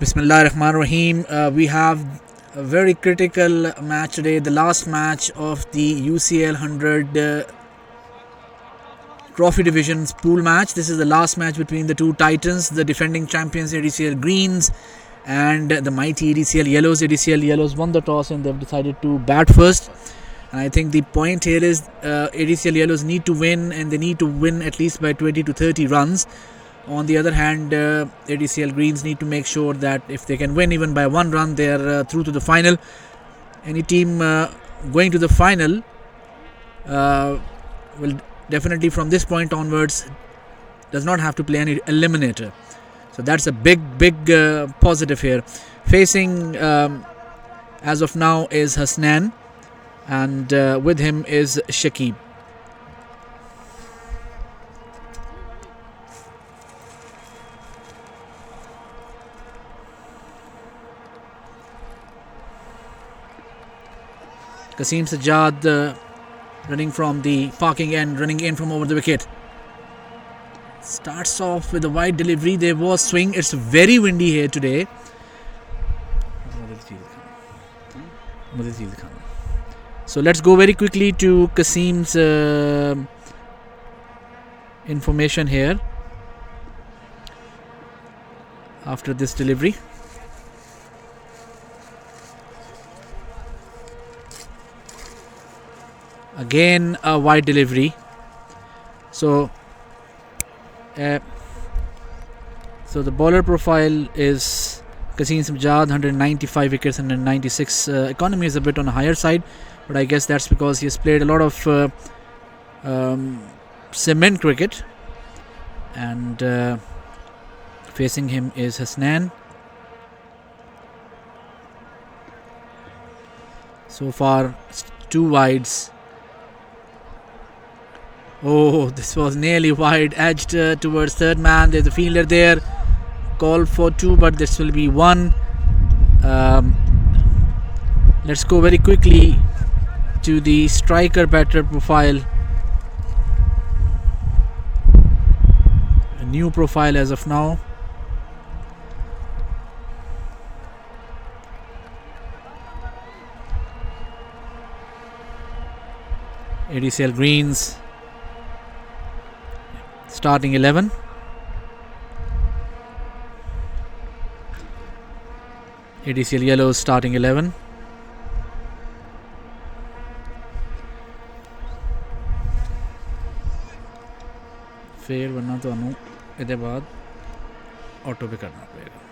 Bismillah ar-Rahman ar-Rahim. We have a very critical match today, the last match of the UCL 100 Trophy Division's pool match. This is the last match between the two titans, the defending champions ADCL Greens and the mighty ADCL Yellows. ADCL Yellows won the toss and they've decided to bat first. And I think the point here is ADCL Yellows need to win, and they need to win at least by 20 to 30 runs. On the other hand, ADCL Greens need to make sure that if they can win even by 1 run, they are through to the final. Any team going to the final will definitely from this point onwards does not have to play any eliminator. So that's a big positive here. Facing as of now is Hasnan, and with him is Shakib. Kasim Sajjad running from the parking end, running in from over the wicket. Starts off with a wide delivery. There was swing. It's very windy here today. So let's go very quickly to Kasim's information here after this delivery. Again a wide delivery. So the bowler profile is Kasim Sajjad, 195 wickets, 196. Economy is a bit on the higher side, but I guess that's because he has played a lot of cement cricket. And facing him is Hasnan. So far, 2 wides. Oh, this was nearly wide, edged towards third man. There's a fielder there. Call for 2, but this will be 1. Let's go very quickly to the striker batter profile. A new profile as of now. ADCL Greens. Starting 11. ADCL Yellows starting 11. फिर वरना ਤੁਹਾਨੂੰ ਇਹਦੇ ਬਾਅਦ auto पे करना पड़ेगा.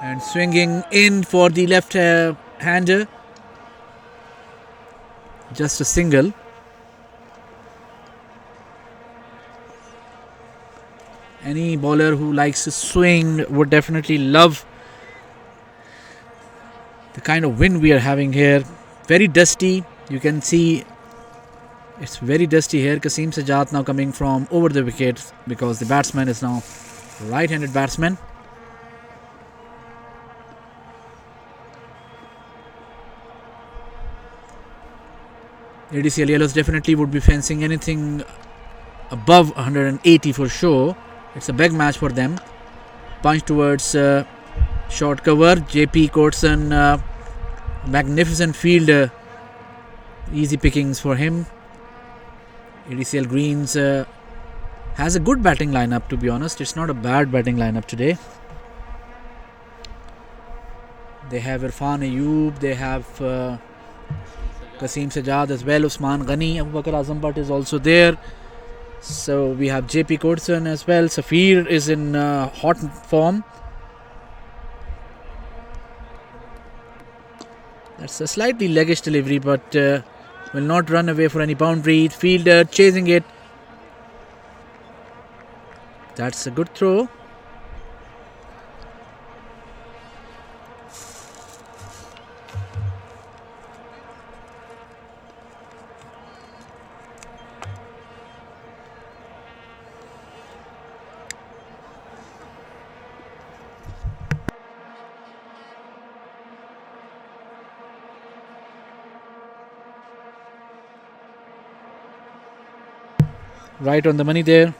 And swinging in for the left hander. Just a single. Any bowler who likes to swing would definitely love the kind of wind we are having here. Very dusty. You can see it's very dusty here. Kasim Sajjad now coming from over the wicket because the batsman is now right-handed batsman. ADCL Yellows definitely would be fencing anything above 180 for sure. It's a big match for them. Punch towards short cover. JP Courtson, magnificent fielder. Easy pickings for him. ADCL Greens has a good batting lineup, to be honest. It's not a bad batting lineup today. They have Irfan Ayub. They have Kasim Sajjad as well. Usman Ghani, Abu Bakr Azam Bhatt is also there. So we have JP Courtson as well. Safir is in hot form. That's a slightly leggish delivery, but will not run away for any boundary. Fielder chasing it. That's a good throw. Right on the money there.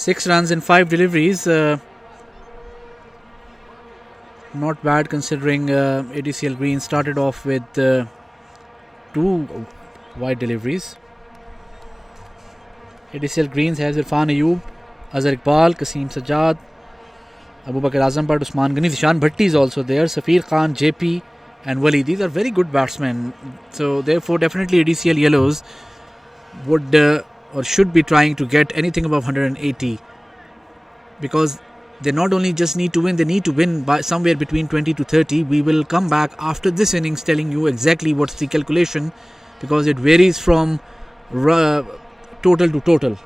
Six runs in 5 deliveries. Not bad considering ADCL Green started off with 2 wide deliveries. ADCL Greens has Irfan Ayub, Azhar Iqbal, Kasim Sajjad, Abu Bakr Azam Bhatt, Usman Ghani, Zishan Bhatti is also there, Safir Khan, JP and Wali. These are very good batsmen. So therefore definitely ADCL Yellows would or should be trying to get anything above 180, because they not only just need to win, they need to win by somewhere between 20 to 30. We will come back after this innings telling you exactly what's the calculation, because it varies from total to total.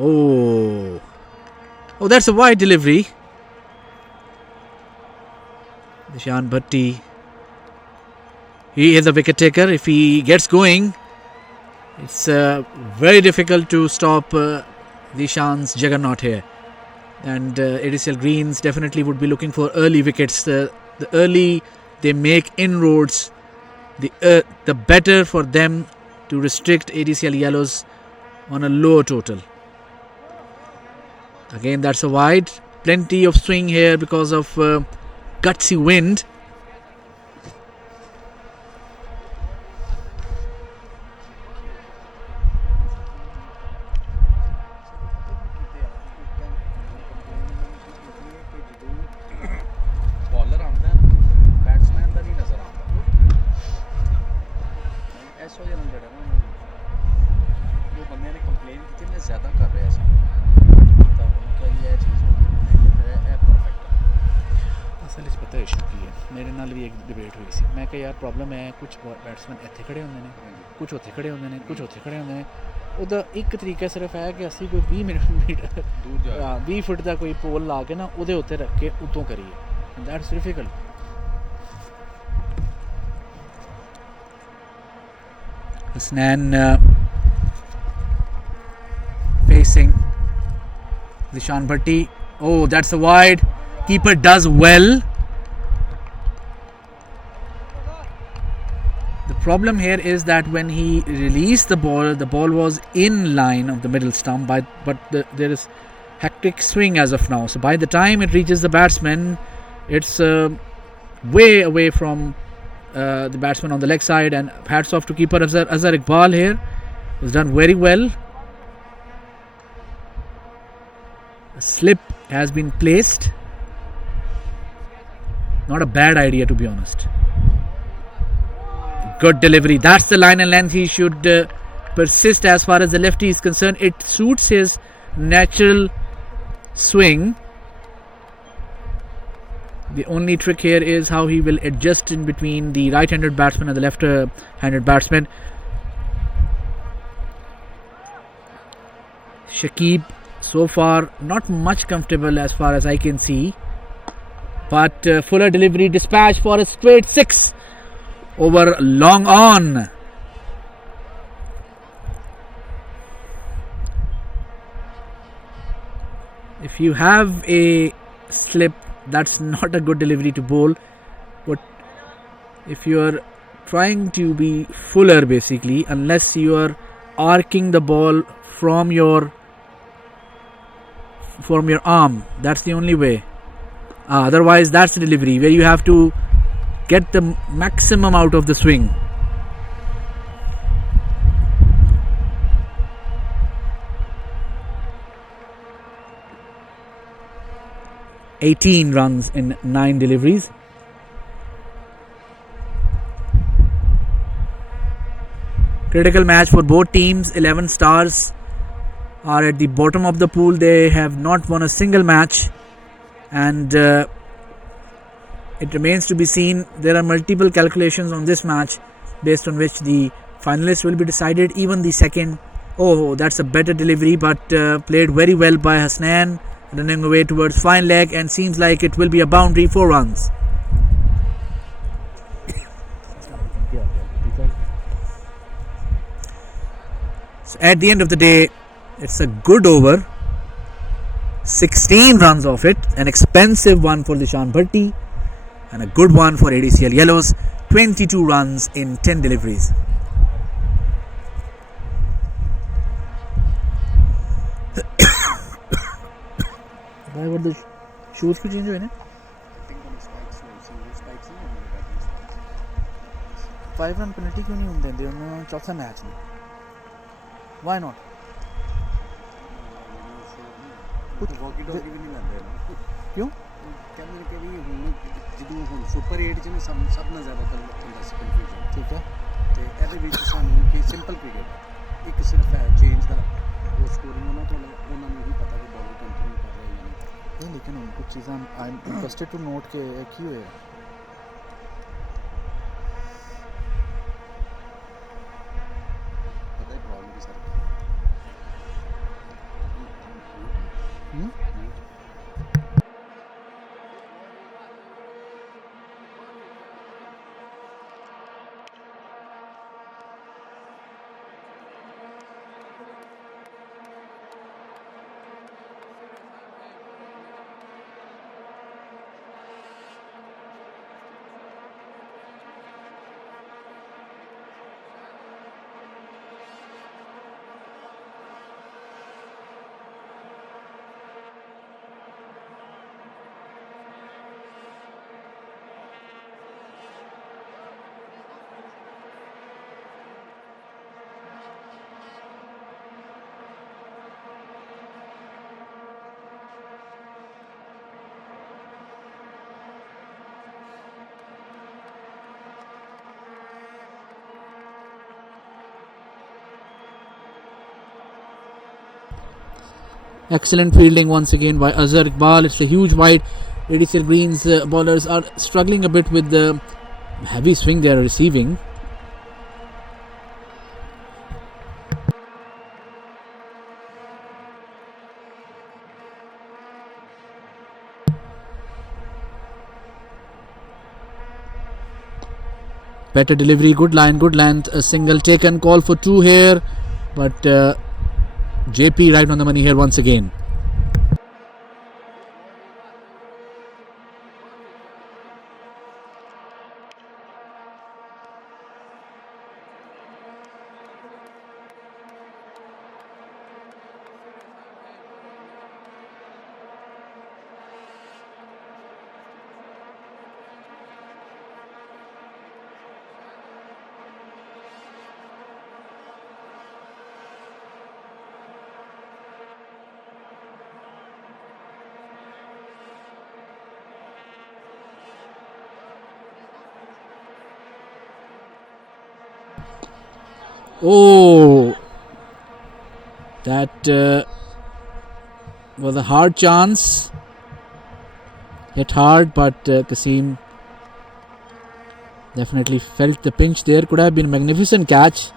Oh, that's a wide delivery. Zishan Bhatti, he is a wicket taker. If he gets going, it's very difficult to stop Zishan's juggernaut here. And ADCL Greens definitely would be looking for early wickets. The early they make inroads, the better for them to restrict ADCL Yellows on a lower total. Again, that's a wide. Plenty of swing here because of gutsy wind. मेरे नाल भी एक debate हुई सी, मैं कहा यार problem है कुछ बैट्समैन इत्थे खड़े होंदे ने, कुछ उत्थे खड़े होंदे ने, कुछ उत्थे खड़े होंदे ने। ਉਹਦਾ ਇੱਕ ਤਰੀਕਾ ਸਿਰਫ ਹੈ ਕਿ ਅਸੀਂ ਕੋਈ 20 ਮੀਟਰ 20 ਫੁੱਟ ਦਾ ਕੋਈ ਪੋਲ ਲਾ ਕੇ ਨਾ ਉਹਦੇ ਉੱਤੇ ਰੱਖ ਕੇ ਉਤੋਂ ਕਰੀਏ। That's difficult. Hasnan facing Zishan Bhatti. Oh, that's a wide. Keeper does well. The problem here is that when he released the ball was in line of the middle stump, but there is hectic swing as of now. So by the time it reaches the batsman, it's way away from the batsman on the leg side. And hats off to keeper Azhar Iqbal here. It was done very well. A slip has been placed. Not a bad idea, to be honest. Good delivery. That's the line and length he should persist as far as the lefty is concerned. It suits his natural swing. The only trick here is how he will adjust in between the right-handed batsman and the left-handed batsman. Shakib so far not much comfortable as far as I can see, but fuller delivery, dispatch for a straight 6 over long on. If you have a slip, that's not a good delivery to bowl. But if you are trying to be fuller, basically, unless you are arcing the ball from your arm, that's the only way. Otherwise, that's the delivery where you have to get the maximum out of the swing. (18 runs in 9 deliveries). Critical match for both teams. 11 stars are at the bottom of the pool. They have not won a single match, and it remains to be seen. There are multiple calculations on this match based on which the finalists will be decided, even the second. Oh, that's a better delivery, but played very well by Hasnan, running away towards fine leg, and seems like it will be a boundary, 4 runs. So at the end of the day, it's a good over. 16 runs off it, an expensive one for Dishan Bhatti, and a good one for ADCL Yellows. 22 runs in 10 deliveries. Why were the shoes change हुए ना? 5 run penalty क्यों नहीं होने देंगे उन्होंने चौथा match में? Why not? कुछ वॉकी-टॉकी भी नहीं लाते हैं। क्यों? कैमरे के भी जिदू हम सुपर 8 च ने सब ना ज़्यादा कंफ्यूजन। ठीक है। ते ऐसे बीच सानू कि सिंपल क्रिकेट एक सिर्फ है चेंज दा वो स्कोरिंग होना तो उन्होंने नहीं पता कि बॉल कंटिन्यू कर रहे हैं या नहीं। लेकिन उनको चीज़ें I am interested to note के क्यों है। Excellent fielding once again by Azhar Iqbal. It's a huge wide. ADCL Greens bowlers are struggling a bit with the heavy swing they are receiving. Better delivery, good line, good length, a single taken, call for 2 here, but JP right on the money here once again. Oh, that was a hard chance. Hit hard, but Kasim definitely felt the pinch there. Could have been a magnificent catch.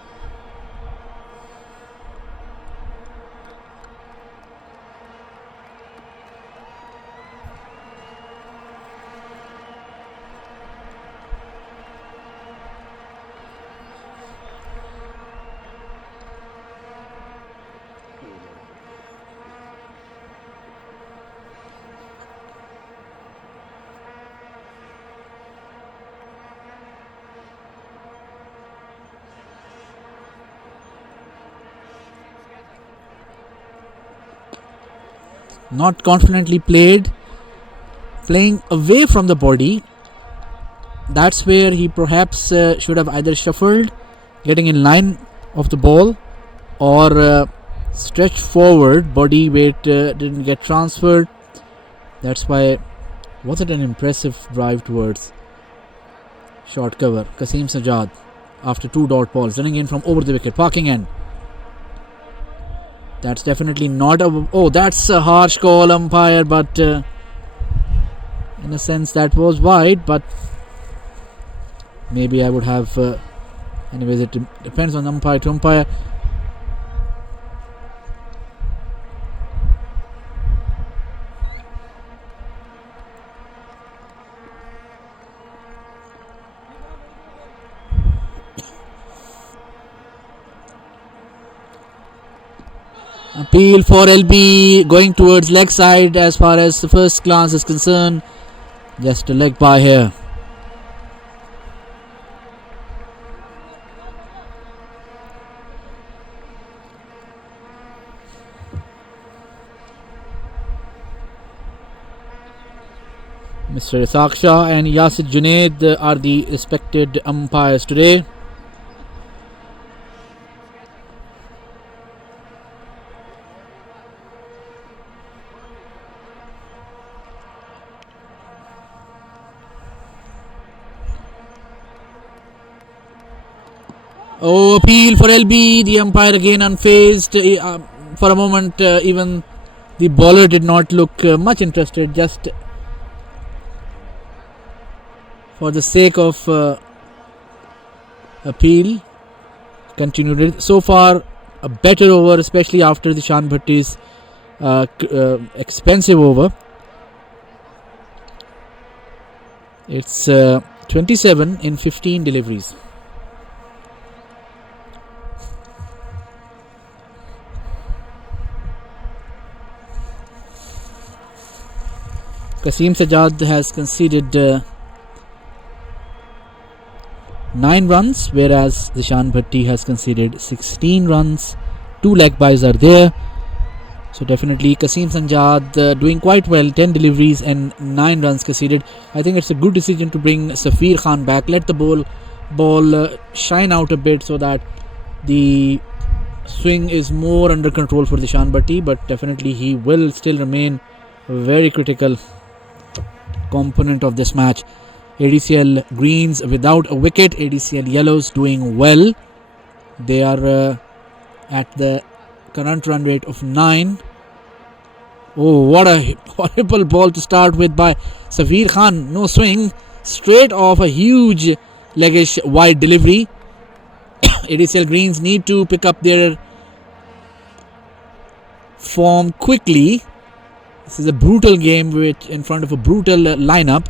Not confidently played, playing away from the body. That's where he perhaps should have either shuffled, getting in line of the ball, or stretched forward. Body weight didn't get transferred. That's why. Was it an impressive drive towards short cover? Kasim Sajjad after 2 dot balls running in from over the wicket, parking end. That's definitely not a... Oh, that's a harsh call, umpire, but in a sense that was wide, but maybe I would have... anyways, it depends on umpire to umpire. Appeal for LB, going towards leg side as far as the first glance is concerned. Just a leg by here. Mr. Isaac Shah and Yasid Junaid are the respected umpires today. Oh, appeal for LB. The umpire again unfazed. For a moment, even the bowler did not look much interested. Just for the sake of appeal, continued it. So far, a better over, especially after the Shan Bhatti's expensive over. It's 27 in 15 deliveries. Kasim Sajjad has conceded 9 runs, whereas Zishan Bhatti has conceded 16 runs. 2 leg byes are there. So definitely Kasim Sajjad doing quite well. 10 deliveries and 9 runs conceded. I think it's a good decision to bring Safir Khan back. Let the ball shine out a bit so that the swing is more under control for Zishan Bhatti. But definitely he will still remain a very critical component of this match. ADCL greens without a wicket. ADCL yellows doing well. They are at the current run rate of 9. Oh, what a horrible ball to start with by Safir Khan. No swing. Straight off a huge leggish wide delivery. ADCL greens need to pick up their form quickly. This is a brutal game which in front of a brutal lineup.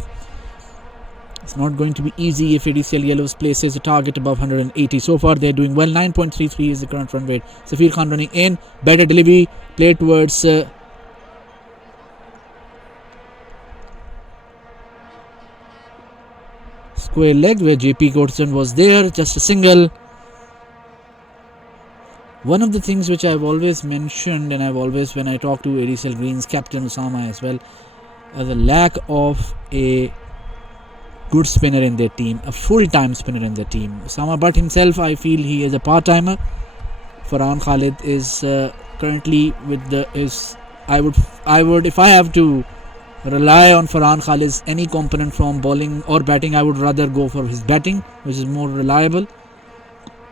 It's not going to be easy if ADCL Yellows places a target above 180. So far they're doing well. 9.33 is the current run rate. Safir Khan running in. Better delivery. Play towards square leg where JP Gordon was there. Just a single. One of the things which I've always mentioned, and I've always, when I talk to ADCL Greens captain Usama as well, the lack of a good spinner in their team, a full-time spinner in their team. Usama Butt himself, I feel he is a part-timer. Farhan Khalid is currently with I would if I have to rely on Farhan Khalid's any component from bowling or batting, I would rather go for his batting, which is more reliable.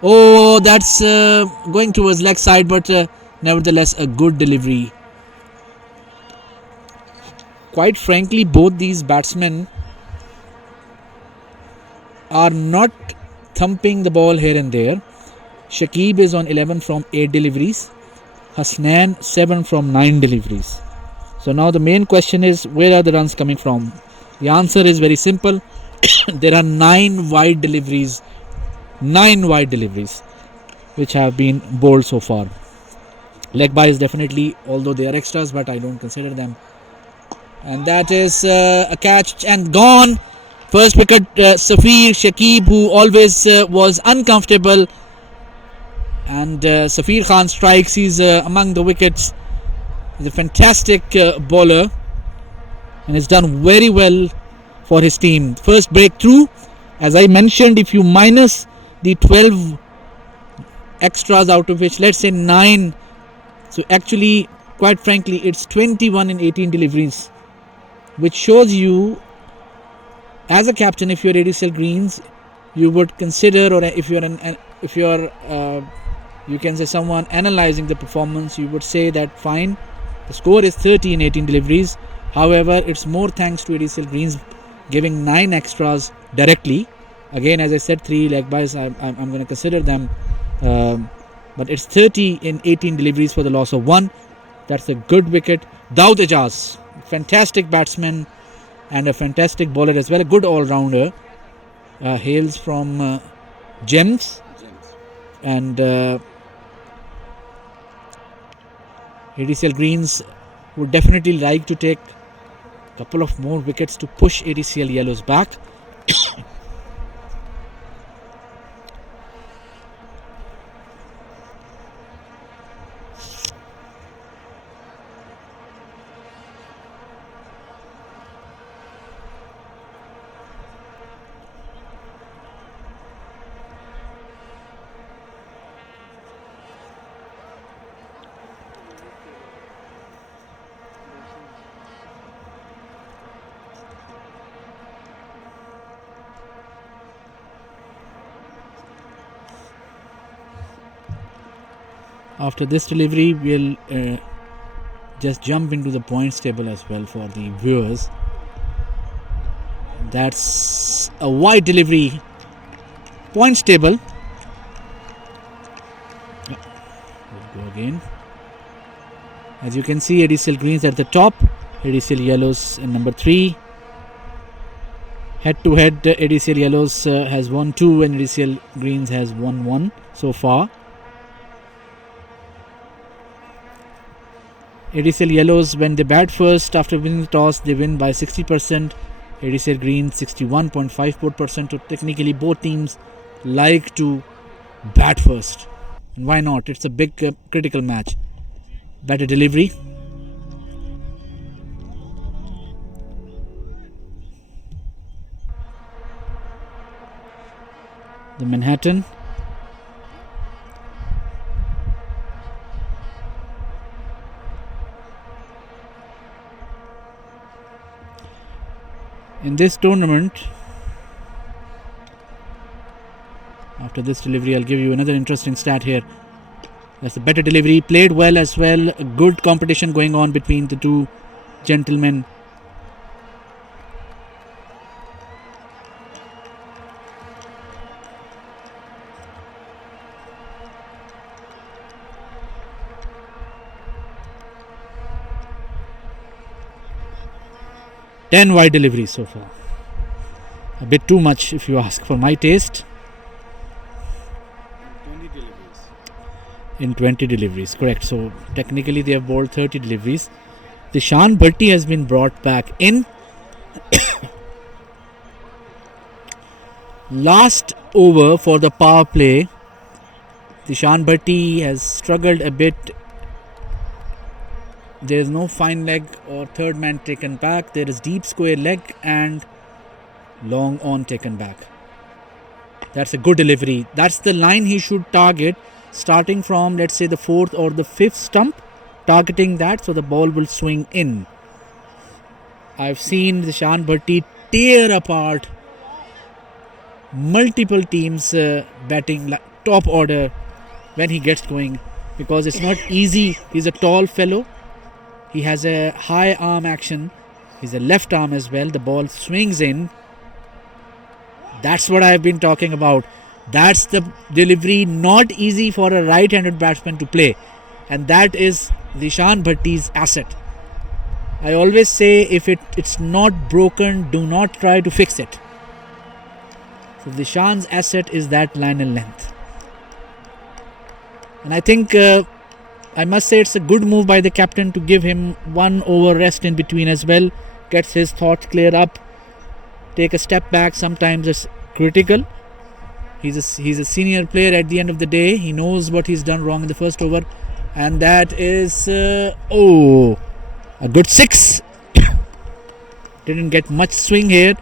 Oh, that's going towards leg side, but nevertheless a good delivery. Quite frankly, both these batsmen are not thumping the ball here and there. Shakib is on 11 from 8 deliveries. Hasnan 7 from 9 deliveries. So now the main question is, where are the runs coming from? The answer is very simple. There are 9 wide deliveries. 9 wide deliveries which have been bowled so far. Leg byes definitely, although they are extras, but I don't consider them. And that is a catch and gone. First wicket, Safir Shakib, who always was uncomfortable, and Safir Khan strikes. He's among the wickets. He's a fantastic bowler and has done very well for his team. First breakthrough. As I mentioned, if you minus the 12 extras, out of which let's say 9, so actually quite frankly it's 21 in 18 deliveries, which shows you as a captain, if you're ADCL Greens, you would consider, or if you're you can say someone analyzing the performance, you would say that fine, the score is 30 in 18 deliveries. However, it's more thanks to ADCL Greens giving 9 extras directly. Again, as I said, 3 leg byes, I'm going to consider them. But it's 30 in 18 deliveries for the loss of 1. That's a good wicket. Daud Ejaz, fantastic batsman and a fantastic bowler as well, a good all-rounder. Hails from Gems. And ADCL Greens would definitely like to take a couple of more wickets to push ADCL Yellows back. After this delivery, we'll just jump into the points table as well for the viewers. That's a wide delivery. Points table. We'll go again. As you can see, ADCL Greens at the top, ADCL Yellows in number 3. Head to head, ADCL Yellows has won 2 and ADCL Greens has won 1 so far. ADCL Yellows, when they bat first after winning the toss, they win by 60%. ADCL Greens 61.54%. So technically both teams like to bat first. And why not? It's a big critical match. Better delivery. The Manhattan. In this tournament, after this delivery, I'll give you another interesting stat here. That's a better delivery, played well as well. A good competition going on between the two gentlemen. Ten wide deliveries so far. A bit too much if you ask for my taste. 20 deliveries. In 20 deliveries, correct. So technically they have bowled 30 deliveries. Dishan Bhatti has been brought back in. Last over for the power play. Dishan Bhatti has struggled a bit. There is no fine leg or third man taken back. There is deep square leg and long on taken back. That's a good delivery. That's the line he should target, starting from, let's say, the 4th or the 5th stump, targeting that so the ball will swing in. I've seen Dishan Bhatti tear apart multiple teams batting top order when he gets going, because it's not easy. He's a tall fellow. He has a high arm action. He's a left arm as well. The ball swings in. That's what I've been talking about. That's the delivery not easy for a right-handed batsman to play. And that is Dishan Bhatti's asset. I always say, if it's not broken, do not try to fix it. So Dishan's asset is that line and length. And I think I must say it's a good move by the captain to give him 1 over rest in between as well. Gets his thoughts cleared up. Take a step back. Sometimes it's critical. He's a senior player at the end of the day. He knows what he's done wrong in the first over. And that is a good 6. Didn't get much swing here.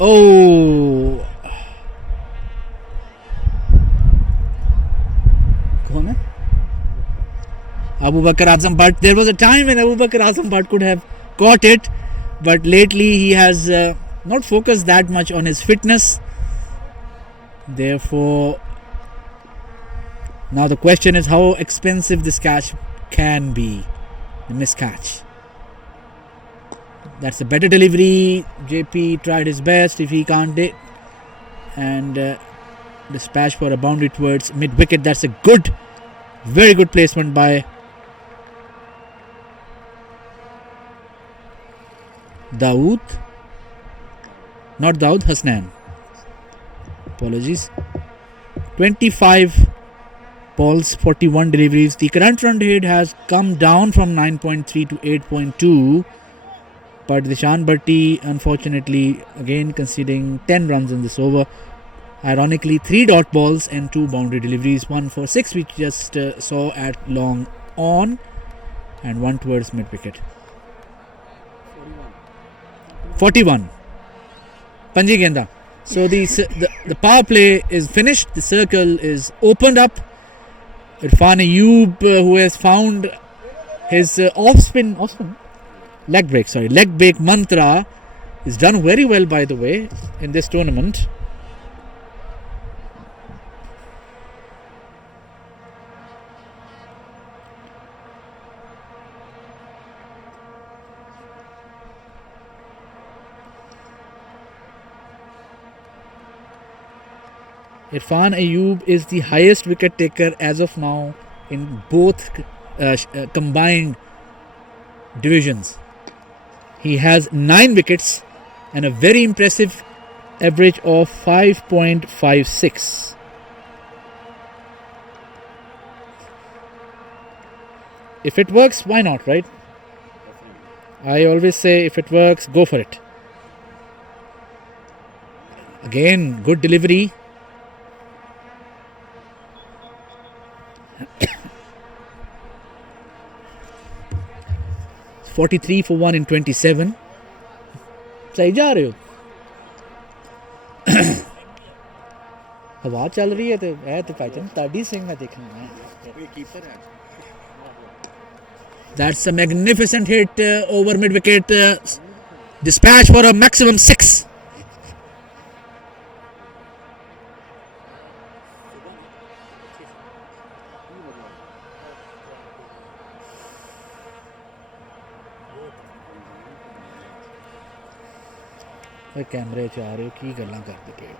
Oh, कौन है? Abu Bakr Azam Bhatt. There was a time when Abu Bakr Azam Bhatt could have caught it, but lately he has not focused that much on his fitness. Therefore, now the question is how expensive this catch can be. The miscatch. That's a better delivery. JP tried his best. If he can't it, and dispatch for a boundary towards mid wicket. That's a good, very good placement by Dawood. Not Dawood, Hasnan. Apologies. 25 balls, 41 deliveries. The current run rate has come down from 9.3 to 8.2. But Dishan Bhatti, unfortunately, again conceding 10 runs in this over. Ironically, 3 dot balls and 2 boundary deliveries. 1 for 6, which just saw at long on, and 1 towards mid wicket. 41. Panji Genda. So the power play is finished. The circle is opened up. Irfan Ayub, who has found his leg break mantra, is done very well, by the way, in this tournament. Irfan Ayub is the highest wicket taker as of now in both combined divisions. He has 9 wickets and a very impressive average of 5.56. If it works, why not, right? I always say if it works, go for it. Again, good delivery. (43 for 1 in 27. सही जा रहे हो. हवा चल रही है तो पहचान ताड़ी सिंह में देखना है. That's a magnificent hit over mid wicket. Dispatch for a maximum 6. कैमरे च आ रहे हो की गल्लां करदे पे हो.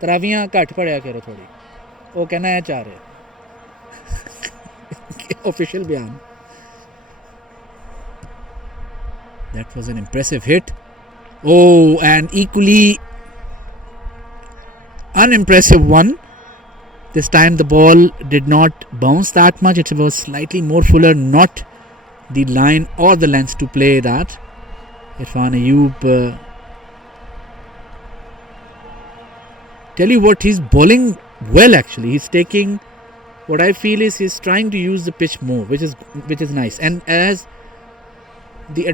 तरावियां घट पढ़िया करो थोड़ी. वो कहना है चाह रहे ऑफिशियल बयान. That was an impressive hit. Oh, and equally unimpressive one. This time the ball did not bounce that much. It was slightly more fuller, not the line or the length to play that. Irfan Ayub, tell you what, he's bowling well actually. He's taking, what I feel is he's trying to use the pitch more, which is nice. And as the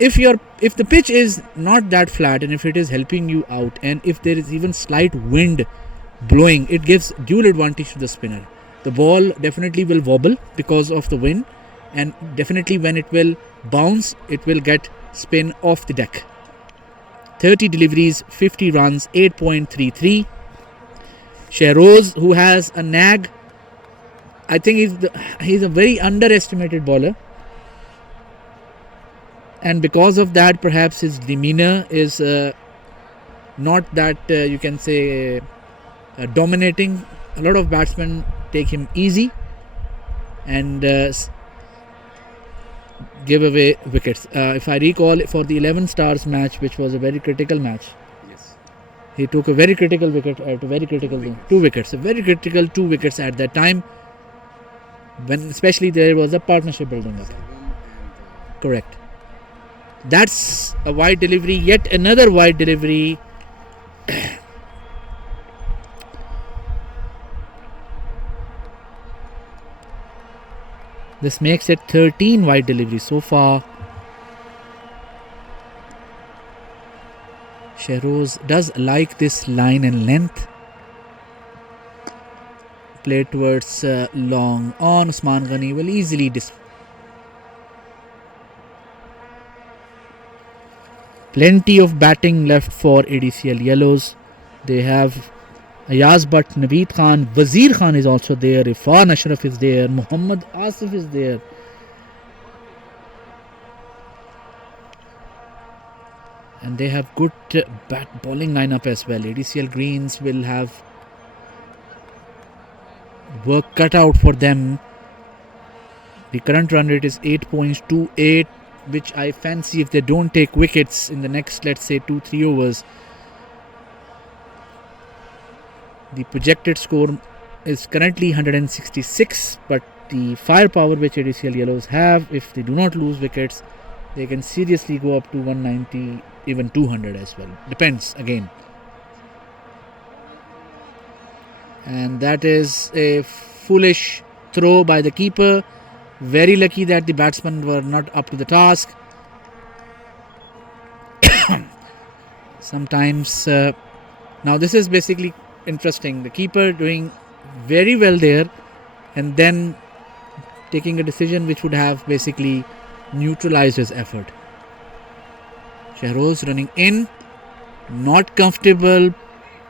if the pitch is not that flat and if it is helping you out and if there is even slight wind blowing, it gives dual advantage to the spinner. The ball definitely will wobble because of the wind, and definitely when it will bounce, it will get spin off the deck. 30 deliveries, 50 runs, 8.33. Shahroz, who has a nag, I think he's a very underestimated bowler, and because of that perhaps his demeanor is not that you can say dominating. A lot of batsmen take him easy and give away wickets. If I recall, for the 11 stars match, which was a very critical match, yes, he took a very critical wicket at a very critical 2 wickets, a very critical 2 wickets at that time, when especially there was a partnership building up. Correct. That's a wide delivery, yet another wide delivery. This makes it 13 wide deliveries so far. Shehroz does like this line and length. Play towards long on. Usman Ghani will easily plenty of batting left for ADCL Yellows. They have Ayaz Bhatt, Naveed Khan, Wazir Khan is also there, Irfan Ashraf is there, Muhammad Asif is there. And they have good bowling lineup as well. ADCL Greens will have work cut out for them. The current run rate is 8.28, which I fancy if they don't take wickets in the next, let's say, 2-3 overs. The projected score is currently 166, but the firepower which ADCL Yellows have, if they do not lose wickets, they can seriously go up to 190, even 200 as well. Depends again. And that is a foolish throw by the keeper. Very lucky that the batsmen were not up to the task. Sometimes, now this is basically interesting. The keeper doing very well there and then taking a decision which would have basically neutralized his effort. Shehroz running in, not comfortable.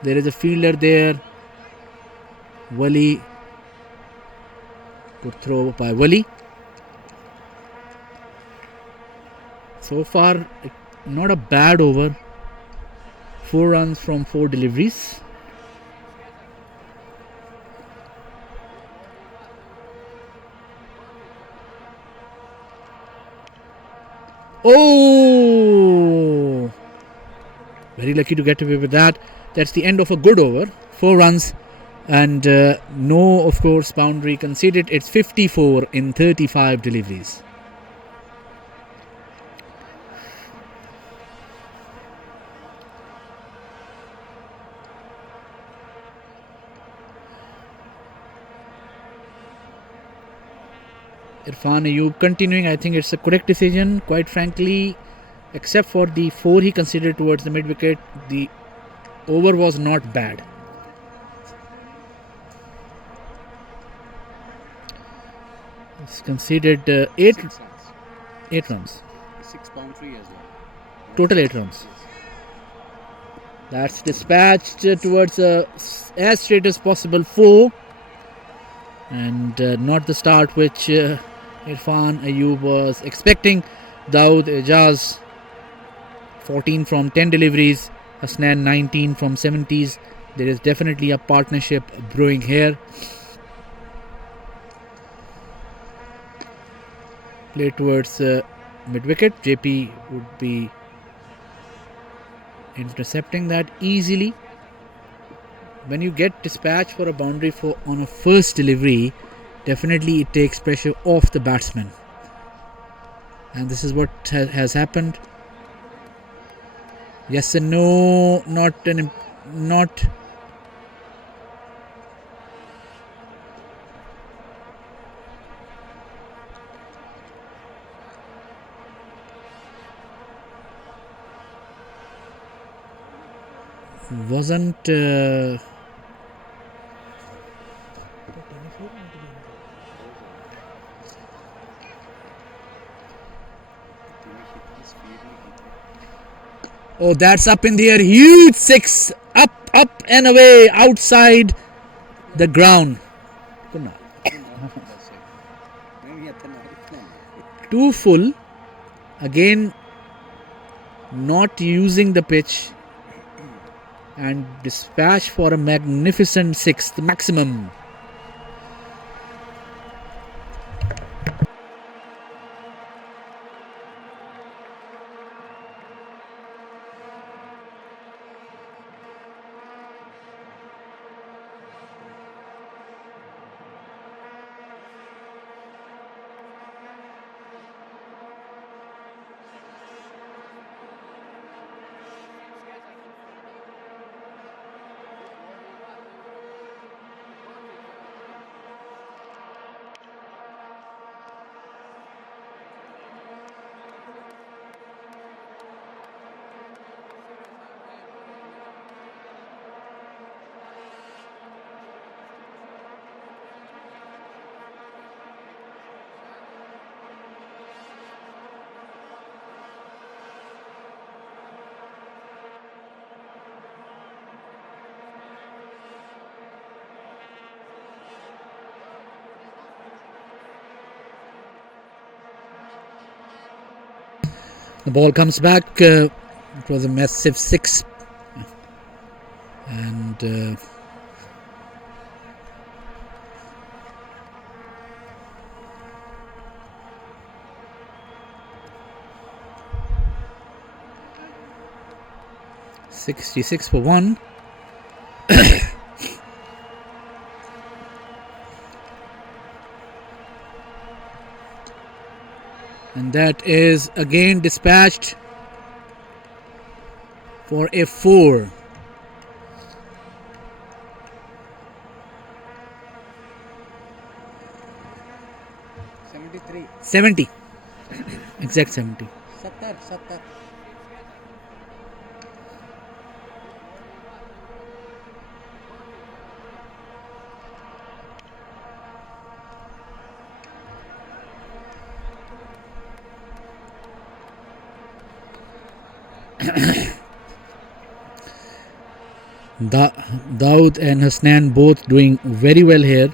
There is a fielder there. Wali, good throw by Wali. So far, not a bad over. 4 runs from 4 deliveries. Oh! Very lucky to get away with that. That's the end of a good over. 4 runs and no, of course, boundary conceded. It's 54 in 35 deliveries. Irfan Ayub continuing. I think it's a correct decision, quite frankly, except for the 4 he considered towards the mid wicket. The over was not bad. He's conceded 8 runs. 6 boundary as well. Total 8 runs. That's dispatched towards as straight as possible 4. And not the start which Irfan Ayub was expecting. Dawood Ejaz 14 from 10 deliveries, Hasnan 19 from 70s. There is definitely a partnership brewing here. Play towards mid wicket. JP would be intercepting that easily. When you get dispatched for a boundary on a first delivery, definitely it takes pressure off the batsman. And this is what has happened. Yes and no, not wasn't oh, that's up in the air. Huge 6. Up and away outside the ground. Too full. Again, not using the pitch. And dispatch for a magnificent 6, the maximum. The ball comes back. It was a massive 6. And 66 for 1. And that is again dispatched for a 4. $73. 70. Exact 70. 70. Daud and Hasnan both doing very well here.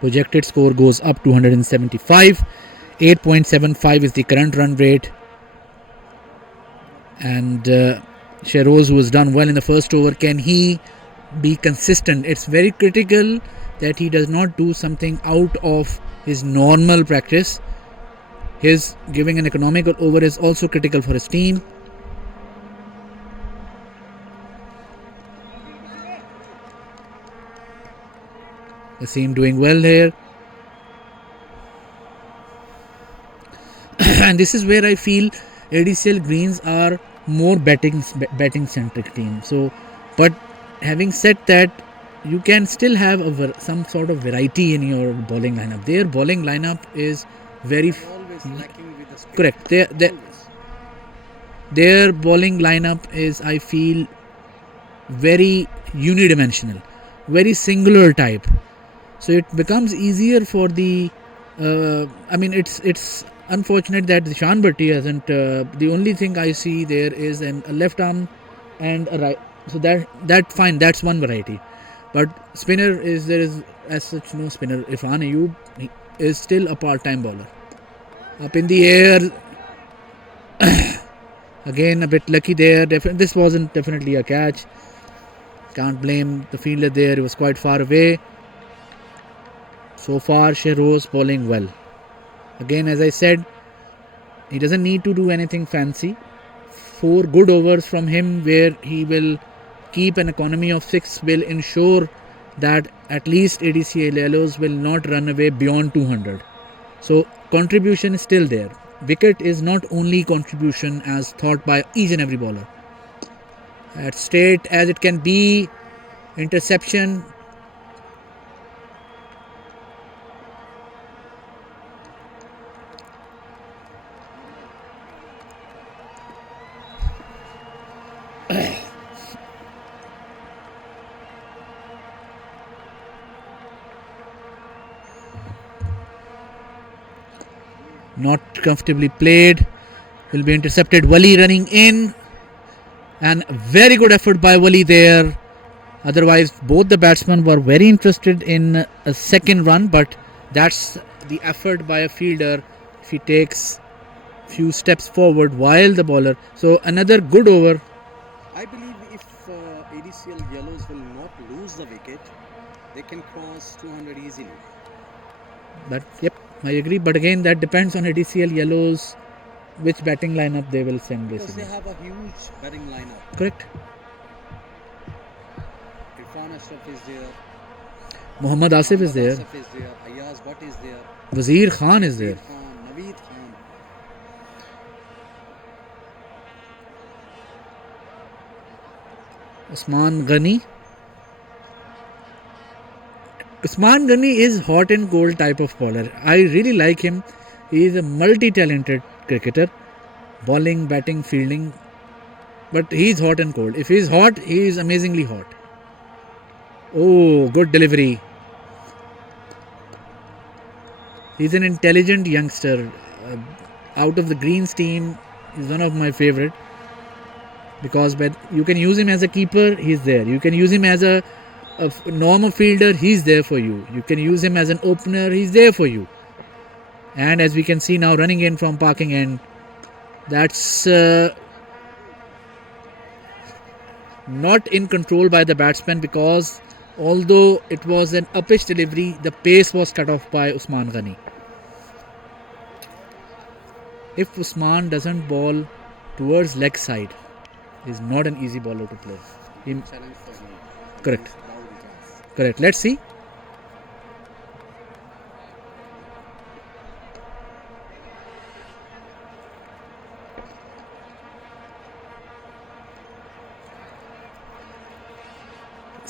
Projected score goes up to 175. 8.75 is the current run rate. And Sheroz, who has done well in the first over, can he be consistent? It's very critical that he does not do something out of his normal practice. His giving an economical over is also critical for his team. I see him doing well here. And this is where I feel ADCL Greens are more betting centric team. So, but having said that, you can still have some sort of variety in your bowling lineup. Their bowling lineup is very always lacking with the spin. correct. Their bowling lineup is, I feel, very unidimensional, very singular type. So it becomes easier for the. It's unfortunate that Shan Bhatti hasn't. The only thing I see there is a left arm and a right. So that fine. That's one variety. But spinner there is as such no spinner. Irfan Ayub is still a part-time bowler. Up in the air. Again, a bit lucky there. This wasn't definitely a catch. Can't blame the fielder there. He was quite far away. So far, Sheroz bowling well. Again, as I said, he doesn't need to do anything fancy. 4 good overs from him where he will keep an economy of 6 will ensure that at least ADCL Yellows will not run away beyond 200. So, contribution is still there. Wicket is not only contribution as thought by each and every bowler. As straight as it can be, interception. Not comfortably played. Will be intercepted. Wali running in. And very good effort by Wali there. Otherwise, both the batsmen were very interested in a second run. But that's the effort by a fielder if he takes few steps forward while the bowler. So another good over. I believe if ADCL Yellows will not lose the wicket, they can cross 200 easily. But yep, I agree. But again, that depends on ADCL Yellows, which batting lineup they will send Because basically. they have a huge batting lineup. Correct. Irfan Ashraf is there. Muhammad Asif is there. Asif is there. Ayaz Bhatt is there. Wazir Khan is there. Naveed Khan. Usman Ghani. Usman Ghani is hot and cold type of bowler. I really like him. He is a multi-talented cricketer. Bowling, batting, fielding. But he is hot and cold. If he is hot, he is amazingly hot. Oh, good delivery. He's an intelligent youngster. Out of the Greens team, he's one of my favorite. Because you can use him as a keeper, he's there. You can use him as a normal fielder, he's there for you. You can use him as an opener, he's there for you. And as we can see now, running in from parking end, that's not in control by the batsman, because although it was an uppish delivery, the pace was cut off by Usman Ghani. If Usman doesn't bowl towards leg side, he's not an easy bowler to play. Challenge for him. Correct. Dawood Ijaz. Correct. Let's see.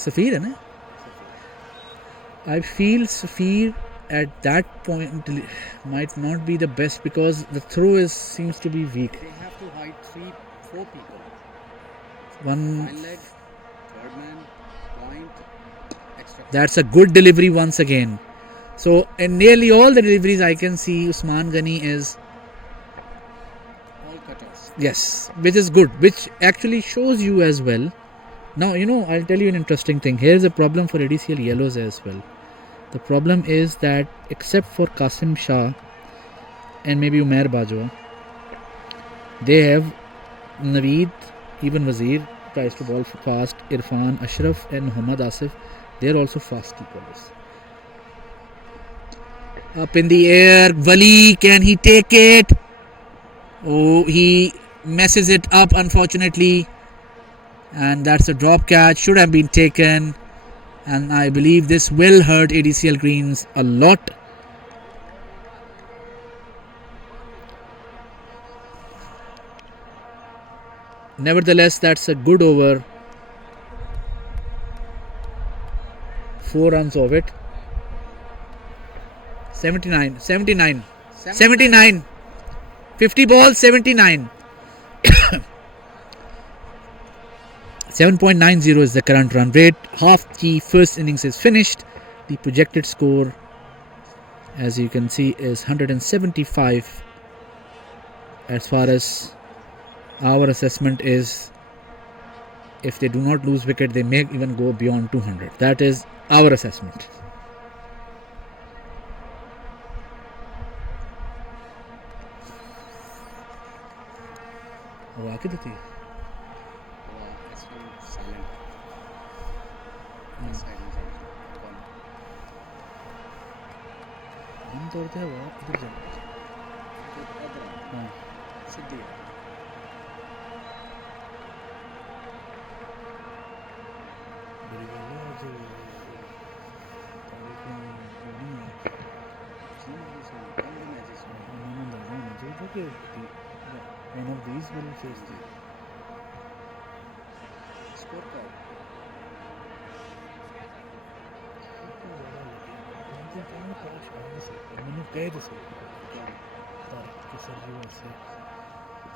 Safir, है ना? I feel Safir at that point might not be the best, because the throw seems to be weak. They have to hide 3-4 people. One. Fine leg, third man, point, extra. That's a good delivery once again. So in nearly all the deliveries, I can see Usman Ghani is All cutters. yes, which is good, which actually shows you as well. Now, I'll tell you an interesting thing. Here's a problem for ADCL yellows as well. The problem is that except for Qasim Shah and maybe Umair Bajwa, they have Naveed, even Wazir tries to bowl fast, Irfan, Ashraf and Muhammad Asif, they're also fast keepers. Up in the air, Wali, can he take it? Oh, he messes it up unfortunately. And that's a drop catch, should have been taken. And I believe this will hurt ADCL Greens a lot. Nevertheless, that's a good over. 4 runs of it. 79. 50 balls, 79. 7.90 is the current run rate. Half the first innings is finished. The projected score, as you can see, is 175. As far as our assessment is, if they do not lose wicket, they may even go beyond 200. That is our assessment. It's been silent. This side is gone. Siddi. One of these will face the Scorecard.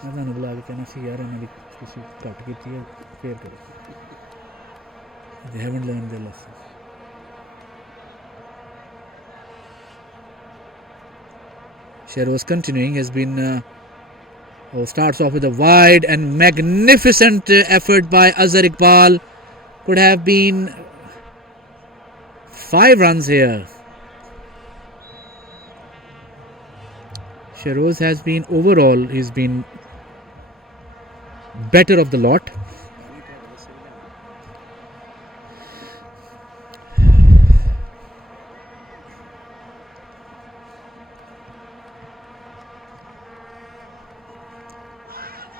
मैं ਤੁਹਾਨੂੰ ਬੁਲਾ ਕੇ ਕਹਿਣਾ ਸੀ ਯਾਰ ਇਹਨਾਂ ਦੀ ਤੁਸੀਂ ਘੱਟ ਕੀਤੀ ਹੈ ਫੇਰ ਕਰੋ they haven't learned their lesson. Sheroz continuing has been starts off with a wide and magnificent effort by Azhar Iqbal. Could have been 5 runs here. Sheroz has been overall, he's been better of the lot.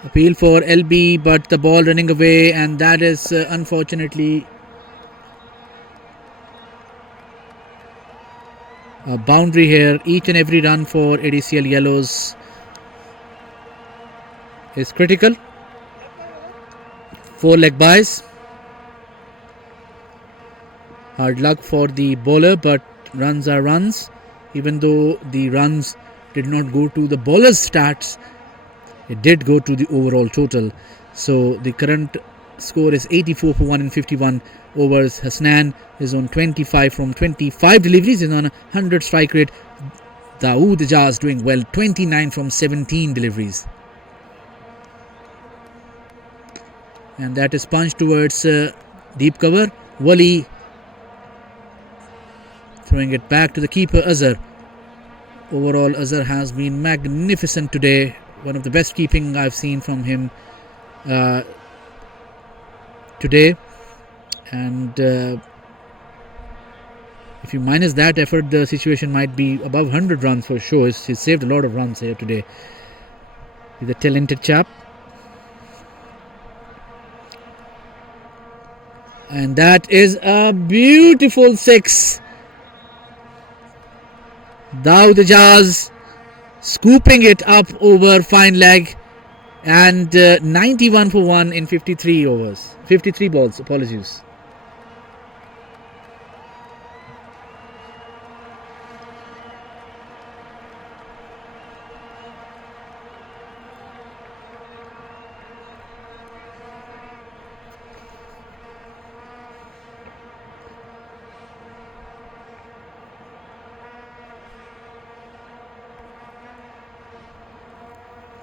Appeal for LB, but the ball running away, and that is unfortunately a boundary here. Each and every run for ADCL Yellows is critical. 4 leg byes. Hard luck for the bowler, but runs are runs. Even though the runs did not go to the bowler's stats, it did go to the overall total. So the current score is 84 for 1 in 51 overs. Hasnan is on 25 from 25 deliveries and on a 100 strike rate. Dawood Ijaz doing well, 29 from 17 deliveries. And that is punched towards deep cover. Wali throwing it back to the keeper Azhar. Overall, Azhar has been magnificent today. One of the best keeping I've seen from him today. And if you minus that effort, the situation might be above 100 runs for sure. He's saved a lot of runs here today. He's a talented chap. And that is a beautiful 6. Dawood Ijaz scooping it up over fine leg, and 91 for 1 in 53 overs. 53 balls, apologies.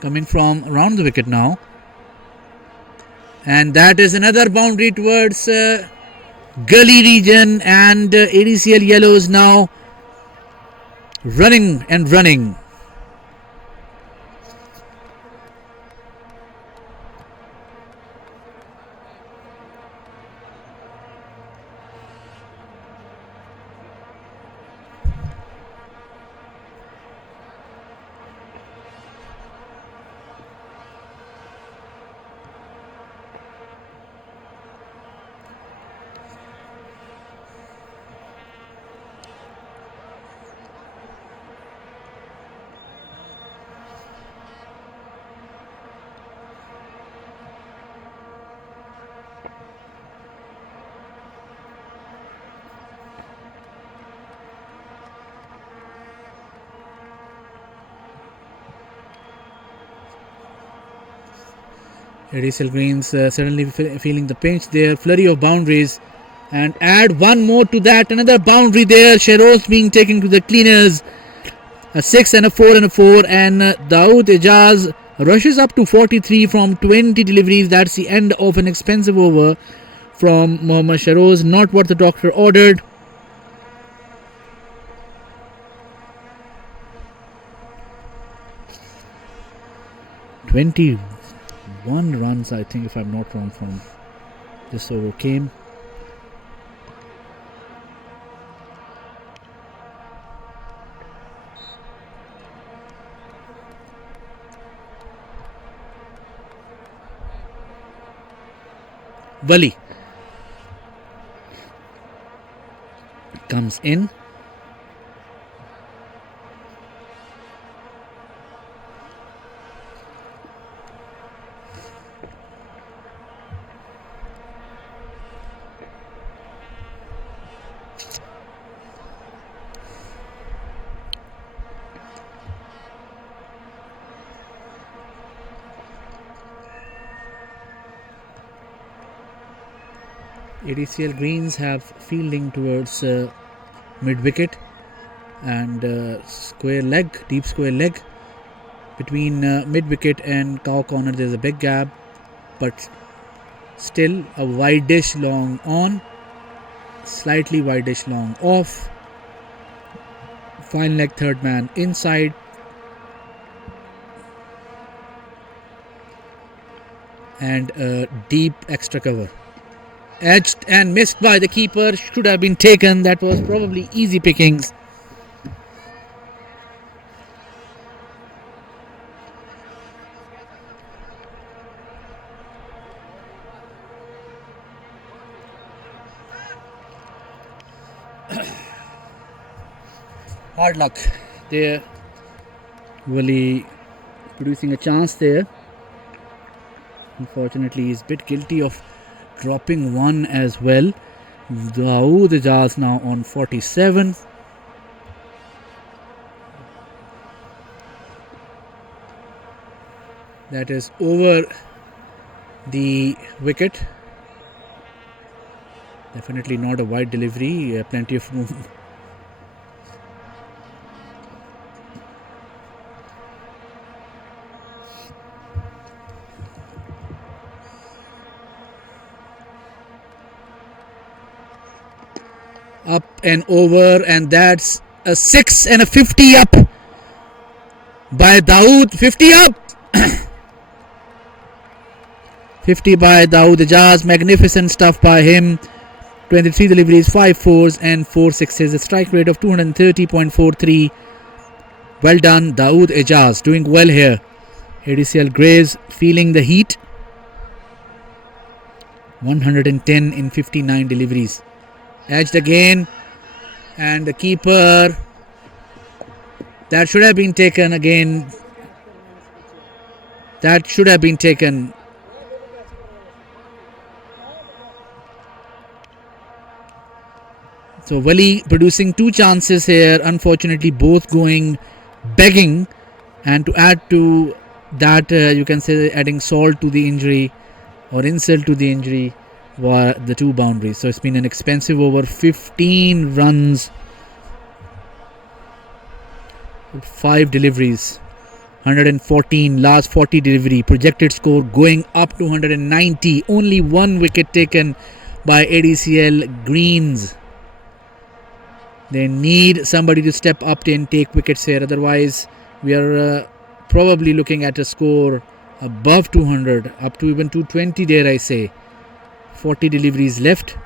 Coming from around the wicket now, and that is another boundary towards gully region, and ADCL Yellows now running and running. ADCL Greens suddenly feeling the pinch there. Flurry of boundaries, and add one more to that. Another boundary there. Sheroz being taken to the cleaners. A 6 and a 4 and a 4, and Dawood Ijaz rushes up to 43 from 20 deliveries. That's the end of an expensive over from Mohammad Sheroz. Not what the doctor ordered. $21 runs, I think, if I'm not wrong, from this over came. Wali comes in. ADCL Greens have fielding towards mid-wicket, and square leg, deep square leg. Between mid-wicket and cow corner there's a big gap, but still a wide-ish long on, slightly wide-ish long off. Fine leg, third man inside. And a deep extra cover. Edged and missed by the keeper. Should have been taken. That was probably easy pickings. Hard luck there. Wali producing a chance there. Unfortunately, he's a bit guilty of dropping one as well. Dawood Ijaz now on 47. That is over the wicket. Definitely not a wide delivery. Plenty of room. Up and over, and that's a 6 and a 50 up by Dawood. 50 up. 50 by Dawood Ejaz. Magnificent stuff by him. 23 deliveries, 5 fours and 4 sixes. A strike rate of 230.43. Well done, Dawood Ejaz. Doing well here. ADCL Greys feeling the heat. 110 in 59 deliveries. Edged again. And the keeper. That should have been taken again. That should have been taken. So Wali producing 2 chances here. Unfortunately, both going begging. And to add to that, you can say adding salt to the injury or insult to the injury were the 2 boundaries. So it's been an expensive over. 15 runs, 5 deliveries, 114 last 40 delivery. Projected score going up to 190. Only 1 wicket taken by ADCL Greens. They need somebody to step up and take wickets here. Otherwise, we are probably looking at a score above 200, up to even 220, dare I say. 40 deliveries left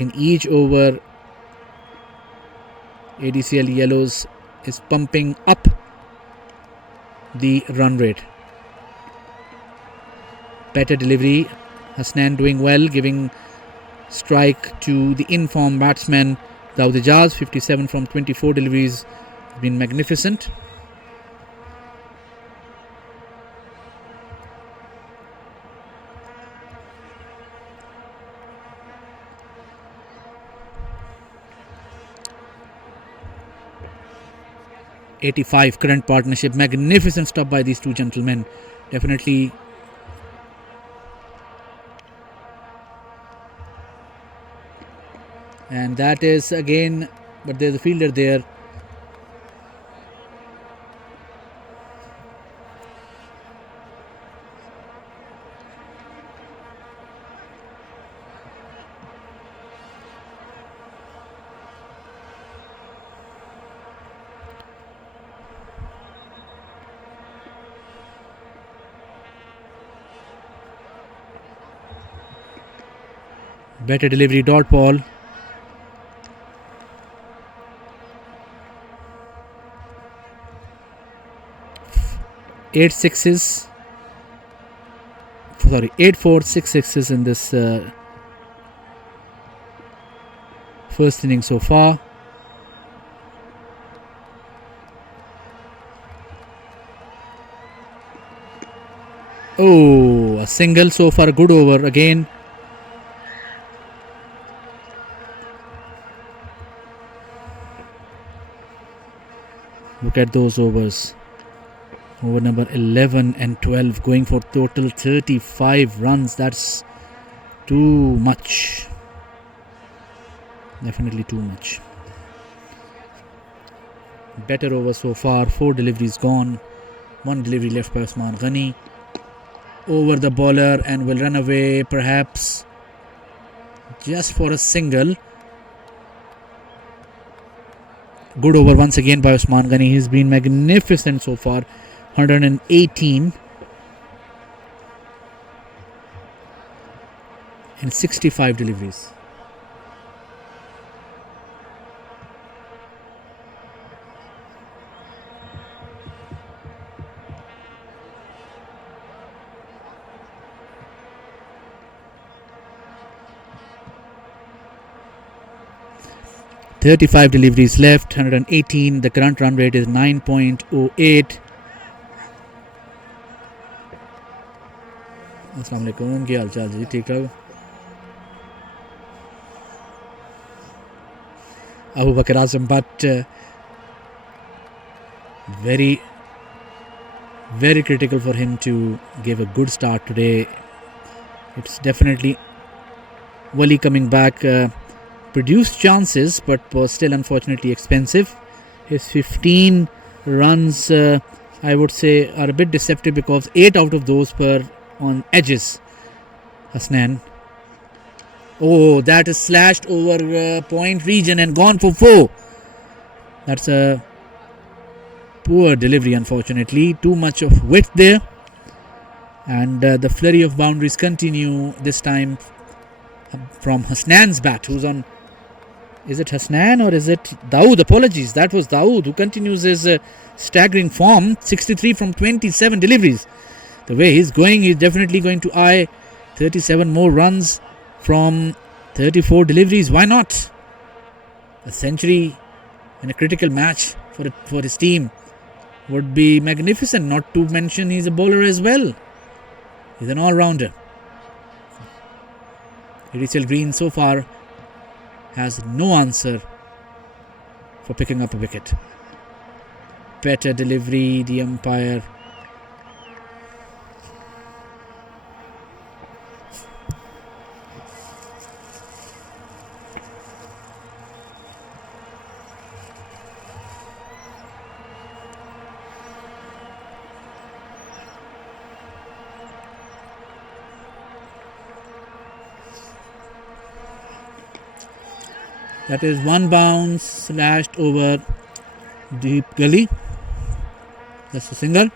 in each over. ADCL Yellows is pumping up the run rate. Better delivery. Hasnan doing well, giving strike to the in-form batsman Dawood Ejaz. 57 from 24 deliveries. Been magnificent. .85 current partnership. Magnificent stuff by these 2 gentlemen. Definitely. And that is again, but there's a fielder there. Better delivery, dot ball. Eight 4 6 sixes in this first inning so far. Oh, a single so far, a good over again. Look at those overs. Over number 11 and 12 going for total 35 runs. That's too much. Definitely too much. Better over so far. 4 deliveries gone. 1 delivery left by Usman Ghani. Over the bowler and will run away perhaps just for a single. Good over once again by Usman Ghani. He's been magnificent so far. 118 in 65 deliveries. .35 deliveries left, 118. The current run rate is 9.08. अस्सलाम वालेकुम, क्या हाल चाल जी? ठीक ठाक? Abu Bakr Azam, but very critical for him to give a good start today. It's definitely Wali coming back, produced chances but was still unfortunately expensive. His 15 runs I would say are a bit deceptive because 8 out of those were on edges. Hasnan. Oh, that is slashed over point region and gone for 4. That's a Poor delivery, unfortunately. Too much of width there. And the flurry of boundaries continue, this time from Hasnan's bat, who's on. Is it Hasnan or is it Dawood? Apologies, that was Dawood, who continues his staggering form. 63 from 27 deliveries. The way he's going, he's definitely going to eye 37 more runs from 34 deliveries. Why not? A century in a critical match for his team would be magnificent. Not to mention he's a bowler as well. He's an all-rounder. ADCL Green so far has no answer for picking up a wicket. Better delivery, the umpire. That is one bounce slashed over deep gully. That's a single.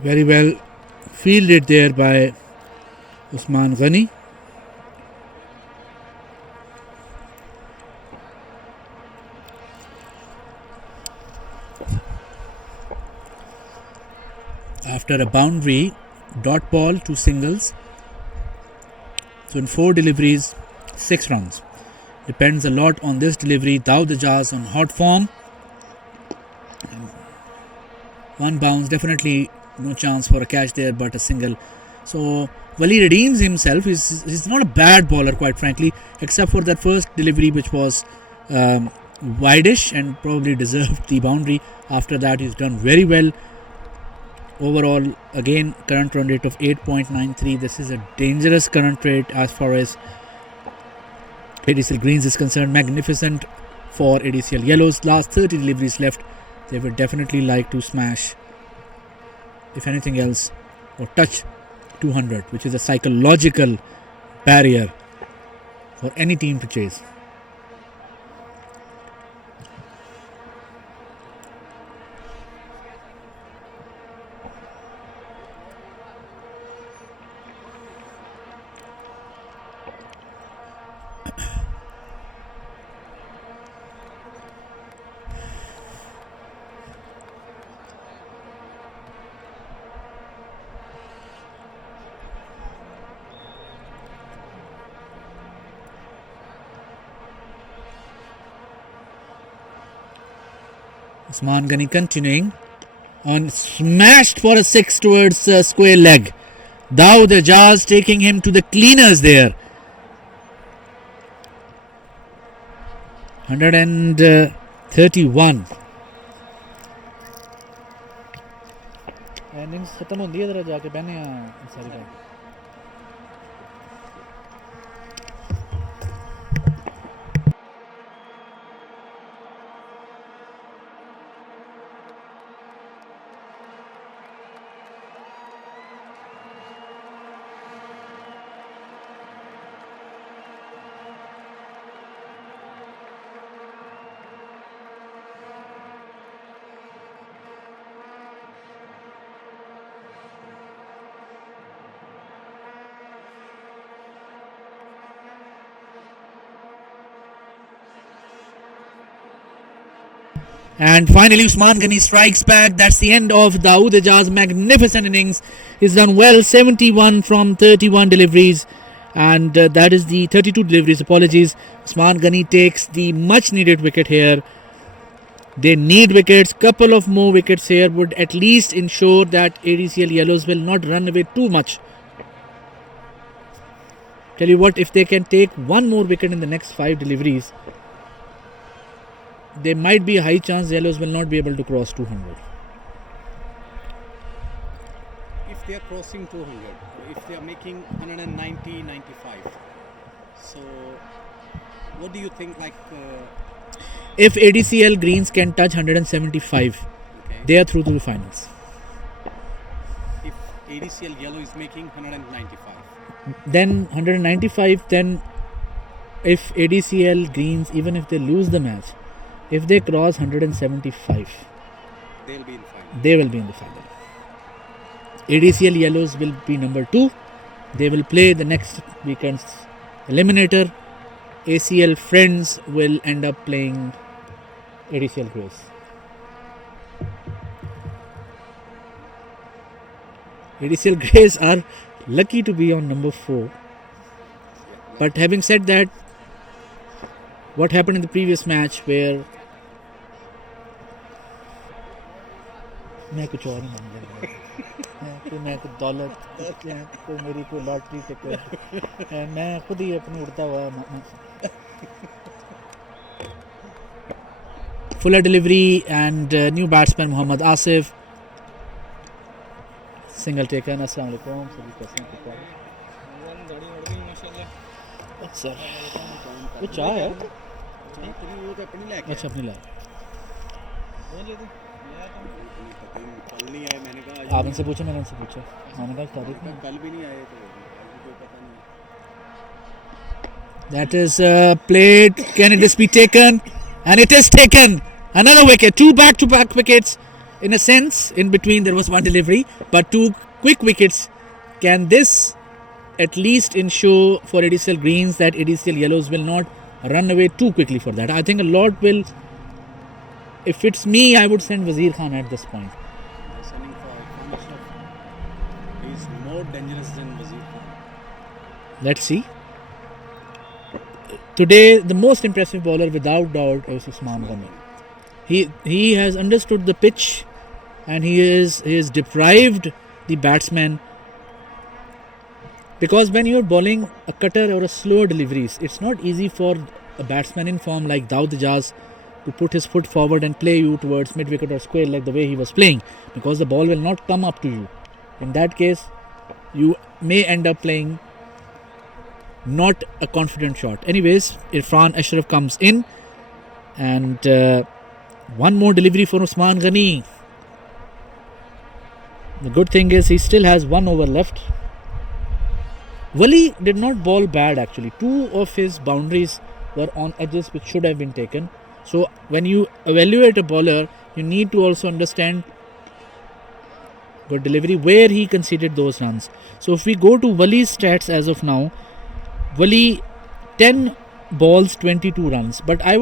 Very well fielded there by Usman Ghani. After a boundary, dot ball, 2 singles. So in 4 deliveries, 6 runs. Depends a lot on this delivery. Dawood Ijaz on hot form. 1 bounce, definitely no chance for a catch there, but a single. So Wali redeems himself. He's not a bad bowler, quite frankly, except for that first delivery, which was wideish and probably deserved the boundary. After that, he's done very well. Overall, again, current run rate of 8.93. This is a dangerous current rate as far as ADCL Greens is concerned. Magnificent for ADCL Yellows. Last 30 deliveries left. They would definitely like to smash, if anything else, or touch 200, which is a psychological barrier for any team to chase. Usman Ghani continuing on, smashed for a 6 towards square leg. Dawood Ijaz taking him to the cleaners there. 131. Innings खत्म होती है जरा जाके बहने सारी का. And finally, Usman Ghani strikes back. That's the end of Dawood Ijaz's magnificent innings. He's done well, 71 from 31 deliveries. And that is the 32 deliveries, apologies. Usman Ghani takes the much needed wicket here. They need wickets. Couple of more wickets here would at least ensure that ADCL Yellows will not run away too much. Tell you what, if they can take one more wicket in the next 5 deliveries, there might be a high chance Yellows will not be able to cross 200. If they are crossing 200, if they are making 190, 95, So, what do you think? Like, If ADCL Greens can touch 175, okay, they are through to the finals. if ADCL yellow is making 195, Then 195, then if ADCL Greens, even if they lose the match, if they cross 175, they'll be in final. they will be in the final. ADCL Yellows will be number 2. They will play the next weekend's eliminator. ACL Friends will end up playing ADCL Greys. ADCL Greys are lucky to be on number 4. But having said that, what happened in the previous match where मैं कुछ और ही मान लूँगा कि मैं कुछ दौलत कोई मेरी कोई लॉटरी टिकट मैं खुद ही अपनी उड़ता हुआ fuller delivery and new batsman Mohammad Asif. Single taken. Assalamu alaikum. सभी कैसे हैं? सर वो चाय है अच्छा अपनी ला कल नहीं आए, मैंने कहा आप इनसे पूछे मैंने इनसे पूछा मैंने कहा तारीख में कल भी नहीं आए तो कोई पता नहीं. that is played. Can this be taken? And it is taken. Another wicket. 2 back-to-back wickets. In a sense, in between there was one delivery, but 2 quick wickets. Can this at least ensure for ADCL Greens that ADCL Yellows will not run away too quickly for that? I think a lot will. If it's me, I would send Wazir Khan at this point. Sending for Khan Ashraf. He's more dangerous than Wazir Khan. Let's see. Today, the most impressive bowler without doubt is Usman Ghani. He has understood the pitch and he is deprived the batsman, because when you're bowling a cutter or a slow deliveries, it's not easy for a batsman in form like Daud Ijaz to put his foot forward and play you towards mid wicket or square like the way he was playing, because the ball will not come up to you. In that case, you may end up playing not a confident shot. Anyways, Irfan Ashraf comes in and one more delivery for Usman Ghani. The good thing is he still has 1 over left. Wali did not bowl bad actually. 2 of his boundaries were on edges which should have been taken. So when you evaluate a bowler, you need to also understand good delivery where he conceded those runs. So if we go to Wali's stats as of now, Wali 10 balls 22 runs, but I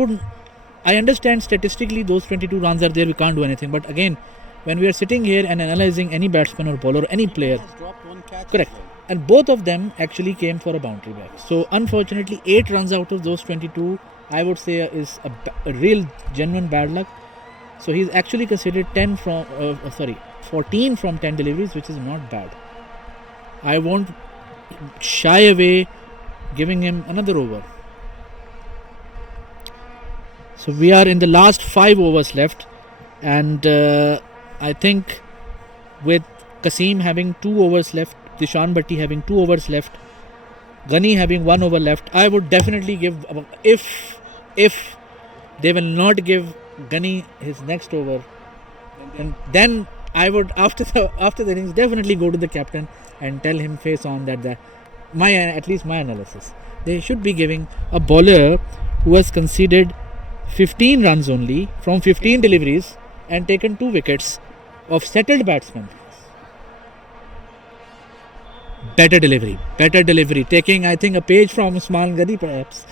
understand statistically those 22 runs are there, we can't do anything, but again when we are sitting here and analyzing any batsman or bowler or any player, He has dropped 1 catch. correct, as well. and both of them actually came for a boundary back. So unfortunately 8 runs out of those 22 I would say is a real genuine bad luck. So he's actually considered 14 from 10 deliveries, which is not bad. I won't shy away giving him another over. So we are in the last 5 overs left, and I think with Kasim having 2 overs left, Dishan Bhatti having 2 overs left, Ghani having 1 over left, I would definitely give, if they will not give Ghani his next over, and then I would after the innings definitely go to the captain and tell him face on that at least my analysis, they should be giving a bowler who has conceded 15 runs only from 15 deliveries and taken 2 wickets of settled batsmen. Better delivery, taking I think a page from Usman Ghani perhaps.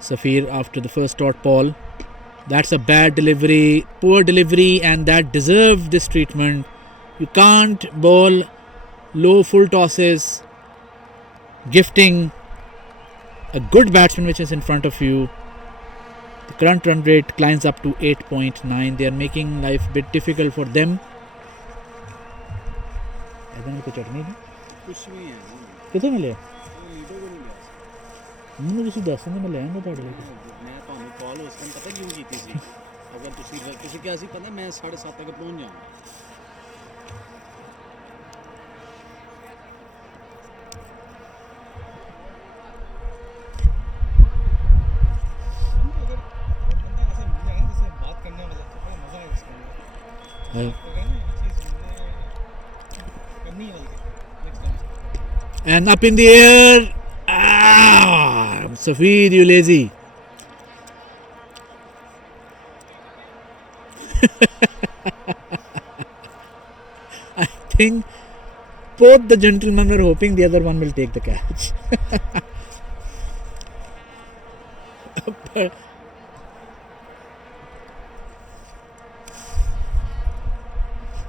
Safir after the first dot ball. That's a bad delivery, poor delivery, and that deserved this treatment. You can't bowl low full tosses, gifting a good batsman which is in front of you. The current run rate climbs up to 8.9. They are making life a bit difficult for them. कुछ भी है कितने मिले ludo को नहीं लिया ਮੈਨੂੰ ਤੁਸੀਂ ਦੱਸ ਦਿੰਦੇ ਮੈਂ ਲੈ ਆਉਂਦਾ ਤੁਹਾਡੇ ਲਈ मैं ਤੁਹਾਨੂੰ ਕਾਲ ਉਸ ਟਾਈਮ ਪਤਾ ਕਿਉਂ ਕੀਤੀ ਸੀ ਅਗਰ ਤੁਸੀਂ ਕਿਹਾ ਸੀ ਪਤਾ ਮੈਂ 7:30 ਤੱਕ ਪਹੁੰਚ ਜਾਵਾਂਗਾ And up in the air. Ah, Safid, you lazy. I think both the gentlemen were hoping the other one will take the catch.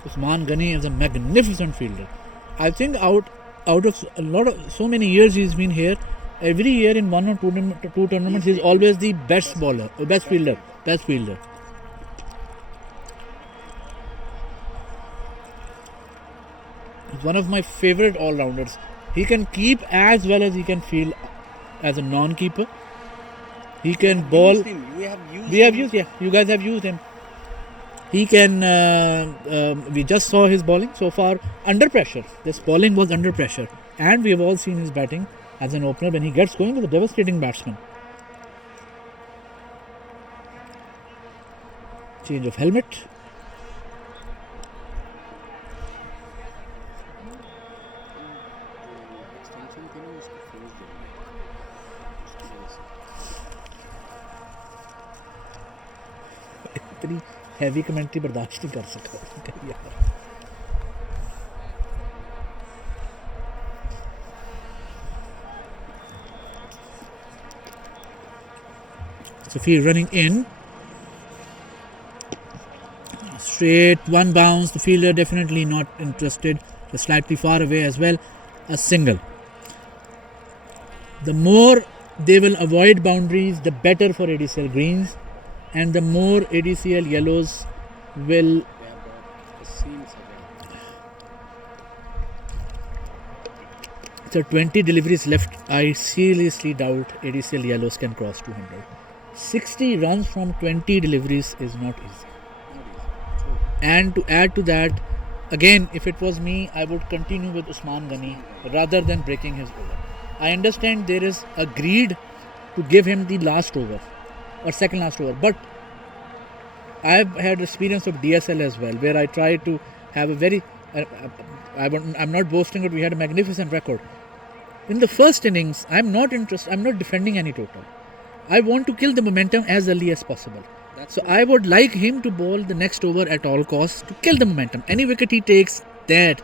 Usman Ghani is a magnificent fielder. I think out of a lot of so many years he's been here, every year in one or two tournaments he's always the best fielder. He's one of my favorite all-rounders. He can keep as well as he can field as a non-keeper. He can ball. We have used, yeah. You guys have used him. He can. We just saw his bowling so far under pressure. This bowling was under pressure, and we have all seen his batting as an opener. When he gets going, he's a devastating batsman. Change of helmet. इतनी heavy commentary बर्दाश्त नहीं कर सका यार Safi running in straight one bounce. The fielder definitely not interested, just slightly far away as well. A single. The more they will avoid boundaries, the better for ADCL greens, and the more ADCL yellows will so 20 deliveries left. I seriously doubt ADCL yellows can cross 200. 60 runs from 20 deliveries is not easy. And to add to that, again, if it was me, I would continue with Usman Ghani rather than breaking his over. I understand there is a greed to give him the last over or second last over, but I've had experience of DSL as well, where I tried to have a very I'm not boasting, but we had a magnificent record. In the first innings, I'm not defending any total. I want to kill the momentum as early as possible. So I would like him to bowl the next over at all costs to kill the momentum. Any wicket he takes, that.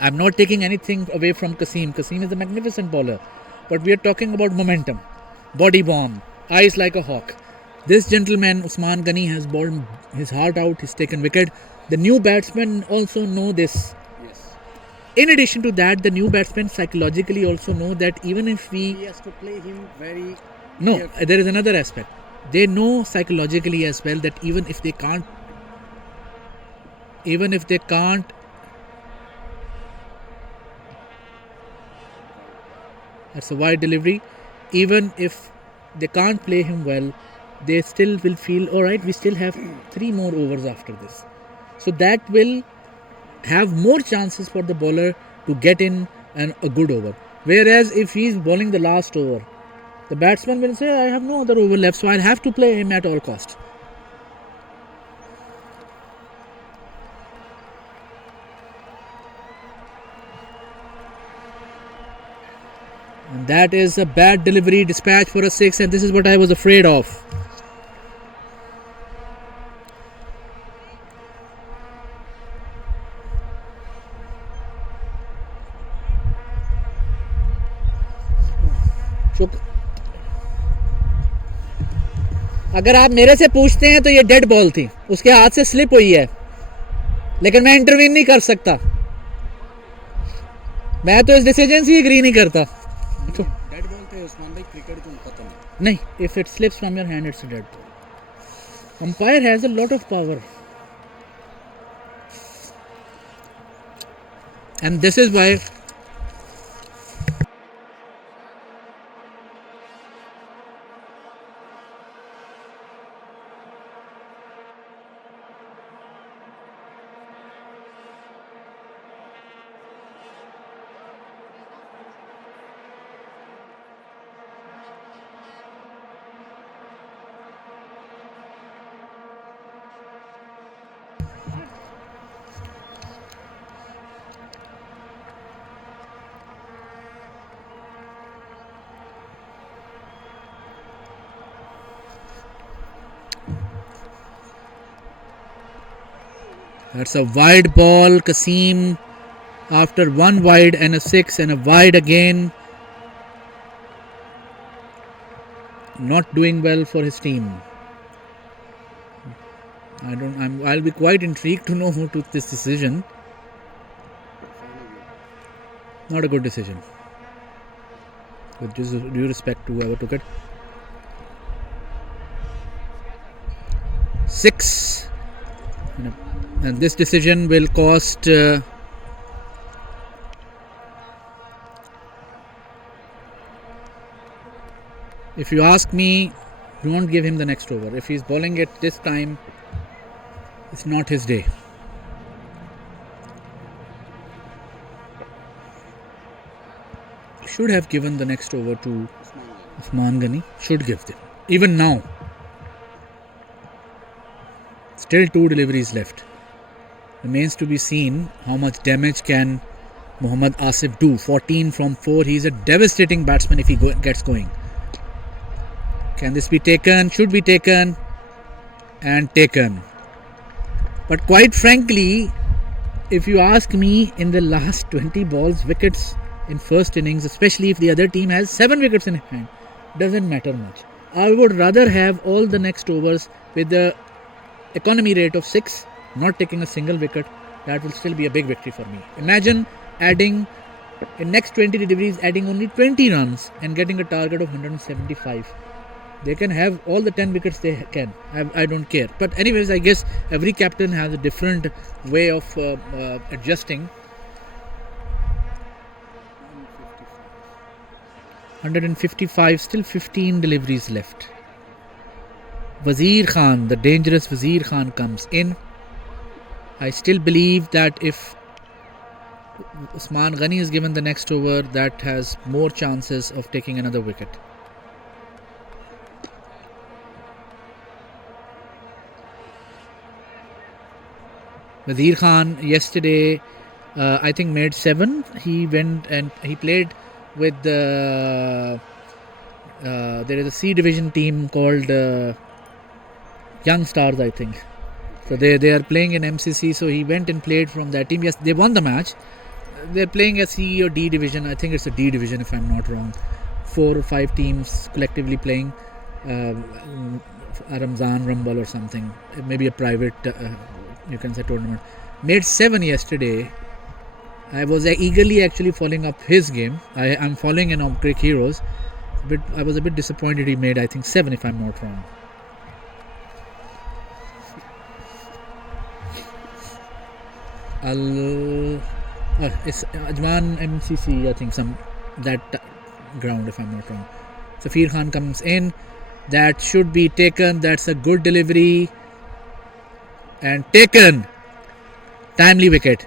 I'm not taking anything away from Kasim. Kasim is a magnificent bowler. But we are talking about momentum. Body bomb. Eyes like a hawk. This gentleman, Usman Ghani, has bowled his heart out. He's taken wicket. The new batsmen also know this. Yes. In addition to that, the new batsmen psychologically also know that even if He has to play him very... No, carefully. there is another aspect. They know psychologically as well that even if they can't that's a wide delivery, even if they can't play him well, they still will feel alright, we still have 3 more overs after this. So that will have more chances for the bowler to get in a good over. Whereas if he's bowling the last over, the batsman will say, I have no other over left, so I'll have to play him at all costs. And that is a bad delivery, dispatch for a 6, and this is what I was afraid of. अगर आप मेरे से पूछते हैं तो ये dead ball थी, उसके हाथ से स्लिप हुई है, लेकिन मैं इंटरवीन नहीं कर सकता, मैं तो इस डिसीजन से एग्री नहीं करता. डेड बॉल पे उस्मान भाई क्रिकेट को पता नहीं, if it slips from your hand, it's a dead ball. Umpire has a lot of power, And this is why that's a wide ball. Kasim, after one wide and a 6 and a wide again, not doing well for his team. I'll be quite intrigued to know who took this decision. Not a good decision. With due respect to whoever took it. 6. And this decision will cost if you ask me, don't give him the next over. If he's bowling it this time, it's not his day. Should have given the next over to Usman Ghani. Should give them. Even now. Still 2 deliveries left. Remains to be seen how much damage can Mohammad Asif do. 14 from 4. He's a devastating batsman if he gets going. Can this be taken? Should be taken. And taken. But quite frankly, if you ask me, in the last 20 balls, wickets in first innings, especially if the other team has 7 wickets in hand, doesn't matter much. I would rather have all the next overs with the economy rate of 6, not taking a single wicket. That will still be a big victory for me. Imagine adding in next 20 deliveries, adding only 20 runs and getting a target of 175. They can have all the 10 wickets they can. I don't care. But anyways, I guess every captain has a different way of adjusting. 155, still 15 deliveries left. Wazir Khan, the dangerous Wazir Khan comes in. I still believe that if Usman Ghani is given the next over, that has more chances of taking another wicket. Wazir Khan yesterday, I think, made 7. He went and he played with the there is a C division team called Young Stars, I think. So they are playing in MCC. So he went and played from that team. Yes, they won the match. They're playing a C or D division. I think it's a D division if I'm not wrong. 4 or 5 teams collectively playing a Ramzan Rumble or something. Maybe a private, you can say, tournament. Made 7 yesterday. I was eagerly actually following up his game. I'm following an Greek Heroes. But I was a bit disappointed he made, I think, 7 if I'm not wrong. It's Ajman MCC, I think, some that ground if I'm not wrong. Safir Khan comes in. That should be taken. That's a good delivery. And taken. Timely wicket.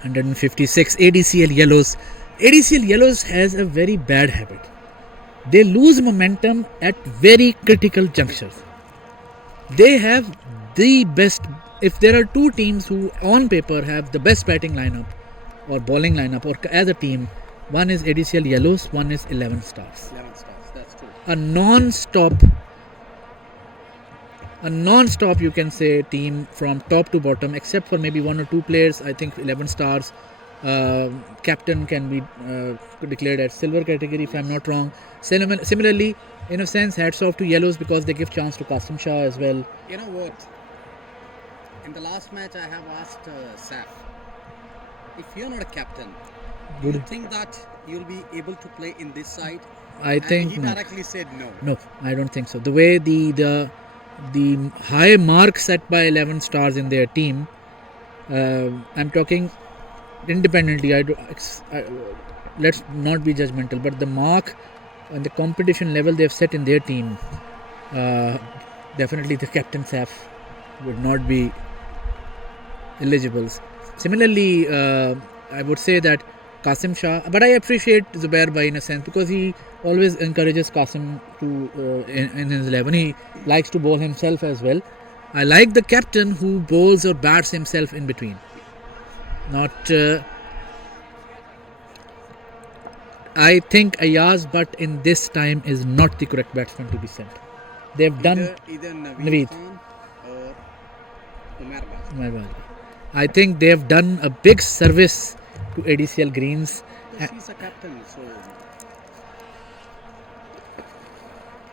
156. ADCL Yellows. ADCL Yellows has a very bad habit. They lose momentum at very critical junctures. They have the best. If there are 2 teams who on paper have the best batting lineup or bowling lineup or as a team, one is ADCL Yellows, one is 11 Stars. 11 stars, that's true. A non-stop, you can say, team from top to bottom, except for maybe 1 or 2 players. I think 11 Stars captain can be declared as silver category if I'm not wrong. Similarly, in a sense, hats off to Yellows because they give chance to Qasim Shah as well. You know what? In the last match, I have asked Saf, if you're not a captain, do you think that you'll be able to play in this side? I think he directly said no. No, I don't think so. The way the high mark set by 11 Stars in their team, I'm talking independently. Let's not be judgmental, but the mark and the competition level they've set in their team, definitely the captain Saf would not be eligible. Similarly, I would say that Qasim Shah, but I appreciate Zubair Bhai in a sense because he always encourages Qasim to in his 11. He likes to bowl himself as well. I like the captain who bowls or bats himself in between. Not, I think Ayaz, but in this time is not the correct batsman to be sent. They've done either Naveed. Naveed Khan or Umar Baj. My bad. I think they've done a big service to ADCL Greens. Because he's a captain, so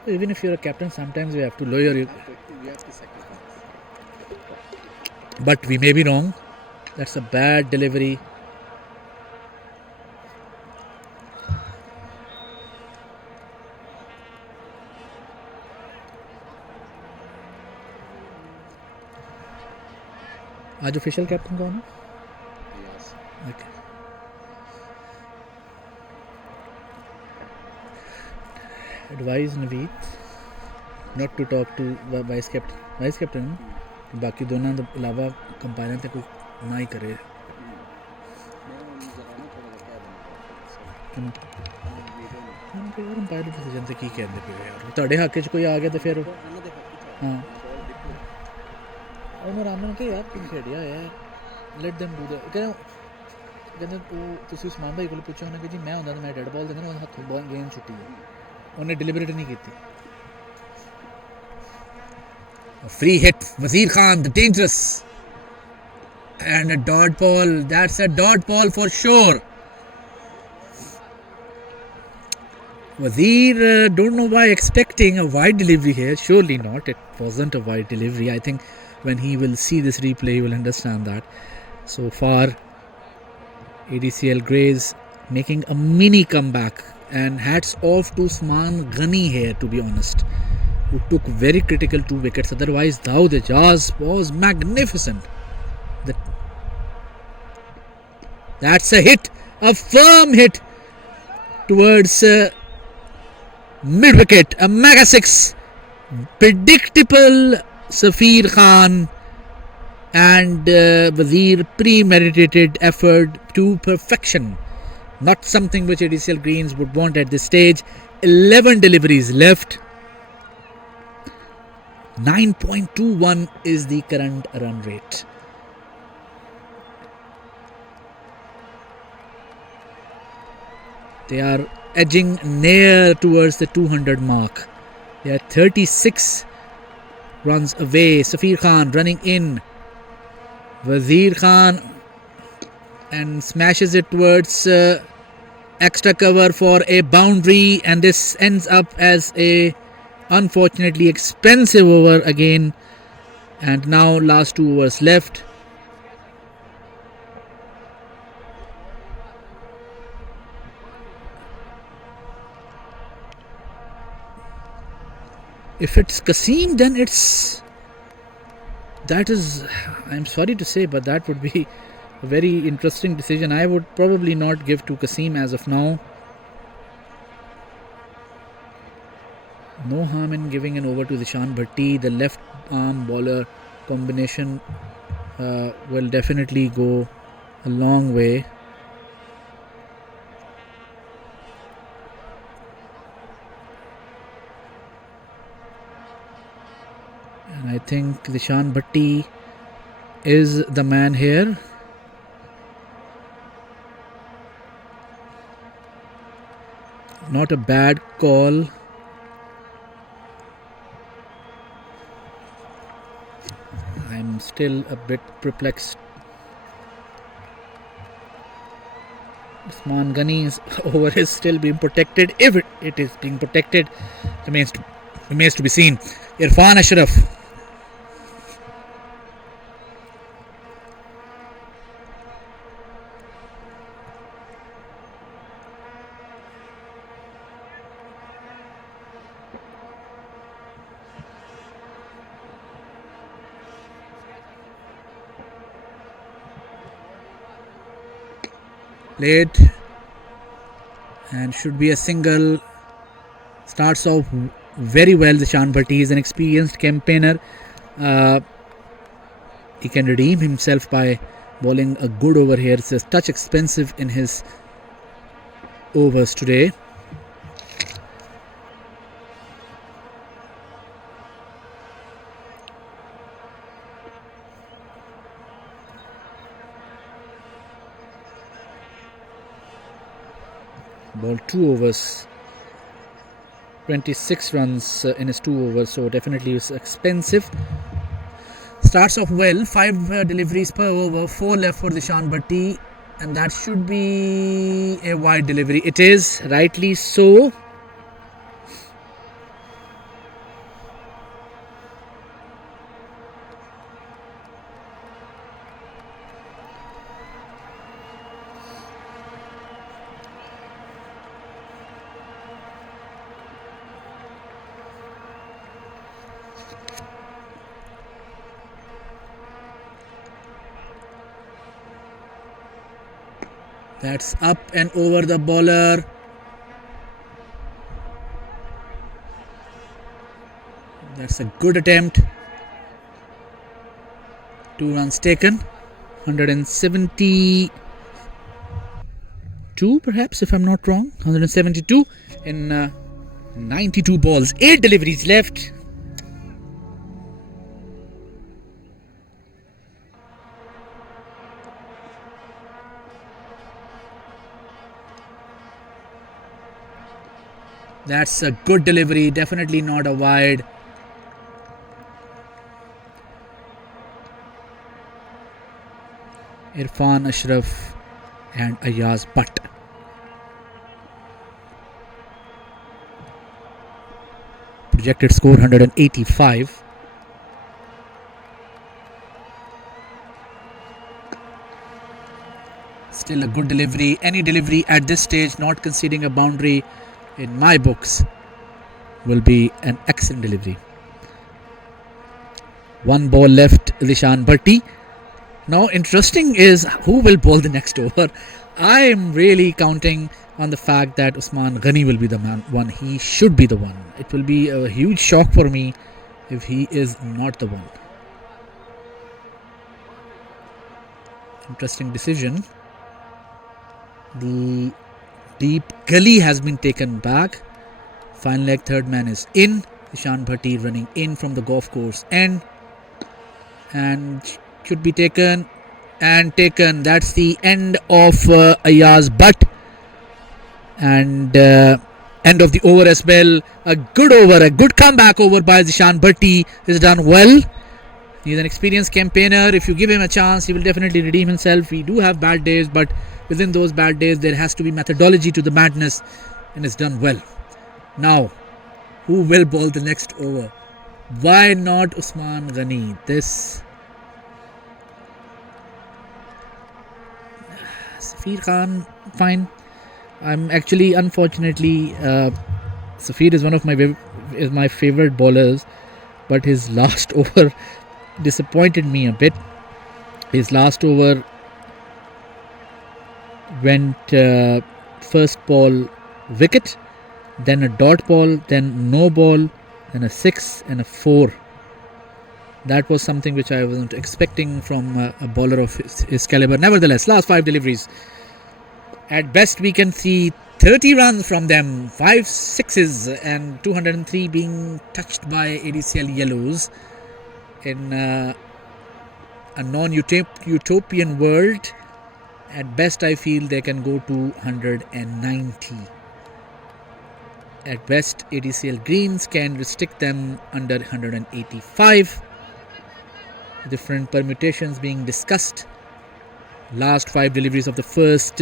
Even if you're a captain, sometimes you have to lower your. you have to sacrifice. But we may be wrong. That's a bad delivery. आज official captain कौन है? Yes. Okay. Advise Naveed not to talk to vice captain. Vice captain. बाकी दोनों के अलावा compiler ते कोई ना ही करे. यार अंपायर डिसीजन से की कहते पे यार ਤੁਹਾਡੇ ਹੱਕ 'ਚ ਕੋਈ ਆ ਗਿਆ ਤੇ ਫਿਰ ਹਾਂ ਉਹਨਾਂ ਰਾਮ ਨੇ ਕਿਹਾ ਯਾਰ ਤੂੰ ਖੇਡਿਆ ਹੈ ਲੈਟ them do that ਕਹਿੰਦੇ ਤੁਸੀਂ ਉਸਮਾਨ ਭਾਈ ਕੋਲ ਪੁੱਛੋ ਉਹਨੇ ਕਿ ਜੀ ਮੈਂ ਹੁੰਦਾ ਤਾਂ ਮੈਂ ਡੈਡ ਬਾਲ ਦਿੰਦਾ ਉਹਨੇ ਹੱਥੋਂ ਬਾਲ ਗੇਂਦ ਛੁੱਟੀ ਹੈ ਉਹਨੇ ਡਿਲੀਬਰੇਟ ਨਹੀਂ ਕੀਤੀ. Free hit, Wazir Khan, the dangerous, and a dot ball. That's a dot ball for sure. Wazir, don't know why expecting a wide delivery here. Surely not. It wasn't a wide delivery. I think when he will see this replay, he will understand that. So far, ADCL Greys making a mini comeback, and hats off to Usman Ghani here, to be honest, who took very critical 2 wickets. Otherwise, Dawood Ijaz was magnificent. That's a hit, a firm hit towards mid wicket, a mega 6. Predictable Safir Khan and Wazir premeditated effort to perfection. Not something which ADCL Greens would want at this stage. 11 deliveries left. 9.21 is the current run rate. They are edging near towards the 200 mark. They are 36 runs away. Safir Khan running in. Wazir Khan and smashes it towards extra cover for a boundary, and this ends up as a unfortunately expensive over again. And now last 2 overs left. If it's Kasim, then I'm sorry to say, but that would be a very interesting decision. I would probably not give to Kasim as of now. No harm in giving an over to Zishan Bhatti. The left arm bowler combination will definitely go a long way. And I think Zishan Bhatti is the man here. Not a bad call. I'm still a bit perplexed. Usman Ghani's over is still being protected. If it is being protected, remains to be seen. Irfan Ashraf. Played and should be a single. Starts off very well. Zishan Bhatti is an experienced campaigner. He can redeem himself by bowling a good over here. It's a touch expensive in his overs today. Bowled 2 overs, 26 runs in his 2 overs, so definitely it's expensive. Starts off well, 5 deliveries per over, 4 left for Zishan Bhatti, and that should be a wide delivery. It is, rightly so. That's up and over the bowler. That's a good attempt. 2 runs taken. 172 perhaps, if I'm not wrong. 172 in 92 balls. 8 deliveries left. That's a good delivery, definitely not a wide. Irfan Ashraf and Ayaz Butt. Projected score 185. Still a good delivery. Any delivery at this stage, not conceding a boundary, in my books, will be an excellent delivery. 1 ball left, Zishan Bhatti. Now interesting is who will bowl the next over. I am really counting on the fact that Usman Ghani will be the one. He should be the one. It will be a huge shock for me if he is not the one. Interesting decision. The deep gully has been taken back. Final leg, third man is in. Zishan Bhatti running in from the golf course end, and should be taken and taken. That's the end of Ayaz Butt, and end of the over as well. A good over, a good comeback over by Zishan Bhatti is done well. He's an experienced campaigner. If you give him a chance, he will definitely redeem himself. We do have bad days, but within those bad days, there has to be methodology to the madness, and it's done well. Now, who will bowl the next over? Why not Usman Ghani? This Safir Khan, fine. I'm actually, unfortunately, Safir is one of my favorite bowlers, but his last over disappointed me a bit. His last over went first ball wicket, then a dot ball, then no ball, then a 6 and a 4. That was something which I wasn't expecting from a bowler of his caliber. Nevertheless, last 5 deliveries. At best, we can see 30 runs from them, 5 sixes, and 203 being touched by ADCL yellows. In a non-utopian world, at best I feel they can go to 190. At best, ADCL greens can restrict them under 185. Different permutations being discussed. Last 5 deliveries of the first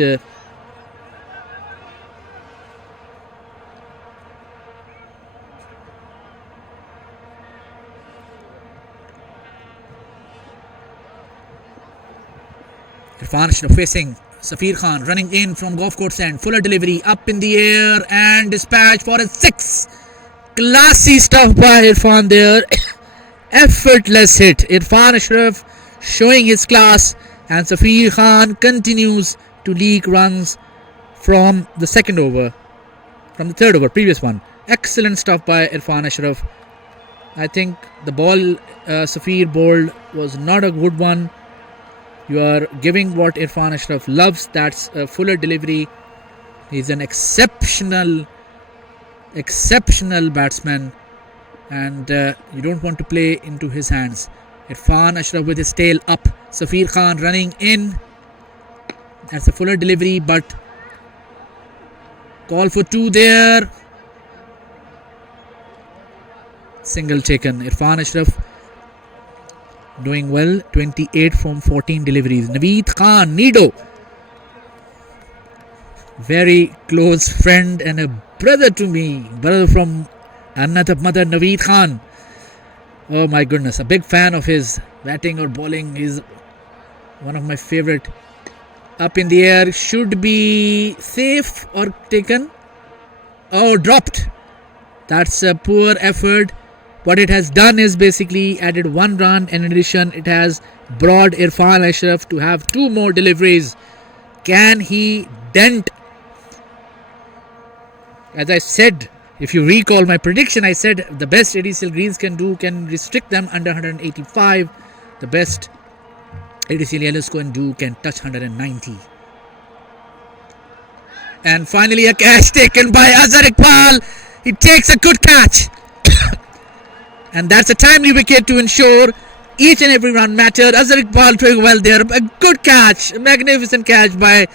Irfan Ashraf facing Safir Khan, running in from golf course end. Fuller delivery, up in the air and dispatch for a 6. Classy stuff by Irfan there. Effortless hit. Irfan Ashraf showing his class, and Safir Khan continues to leak runs from the second over, from the third over, previous one. Excellent stuff by Irfan Ashraf. I think the ball Safir bowled was not a good one. You are giving what Irfan Ashraf loves, that's a fuller delivery. He's an exceptional batsman, and you don't want to play into his hands. Irfan Ashraf with his tail up, Safir Khan running in. That's a fuller delivery, but call for 2 there. Single taken. Irfan Ashraf doing well, 28 from 14 deliveries. Naveed Khan, Nido, very close friend and a brother to me, brother from another mother, Naveed Khan. Oh my goodness, a big fan of his batting or bowling. He's one of my favorite. Up in the air, should be safe or taken. Oh, dropped. That's a poor effort. What it has done is basically added 1 run, and in addition it has brought Irfan Ashraf to have 2 more deliveries. Can he dent? As I said, if you recall my prediction, I said the best ADCL greens can do, can restrict them under 185. The best ADCL yellows can do, can touch 190. And finally a catch taken by Azhar Iqbal. He takes a good catch. And that's a timely wicket to ensure each and every run mattered. Azhar Iqbal doing well there. A good catch, a magnificent catch by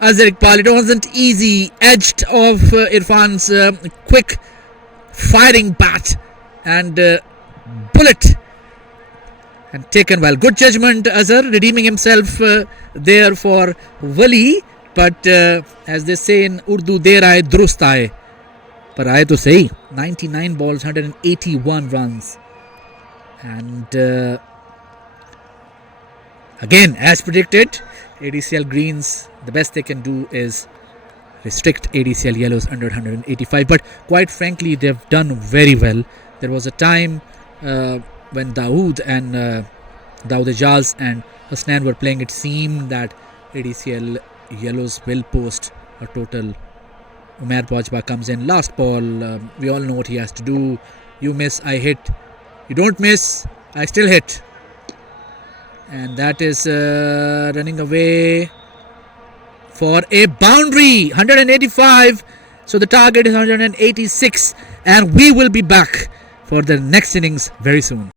Azhar Iqbal. It wasn't easy, edged off Irfan's quick firing bat and bullet, and taken well. Good judgment, Azhar, redeeming himself there for Wali. But as they say in Urdu, der aaye durust aaye. Par aaye to sahi. 99 balls, 181 runs. And again, as predicted, ADCL greens, the best they can do is restrict ADCL yellows under 185. But quite frankly, they've done very well. There was a time when Dawood Ejaz and Hasnan were playing, it seemed that ADCL yellows will post a total. Umair Bajwa comes in, last ball, we all know what he has to do. You miss, I hit. You don't miss, I still hit. And that is running away for a boundary, 185. So the target is 186, and we will be back for the next innings very soon.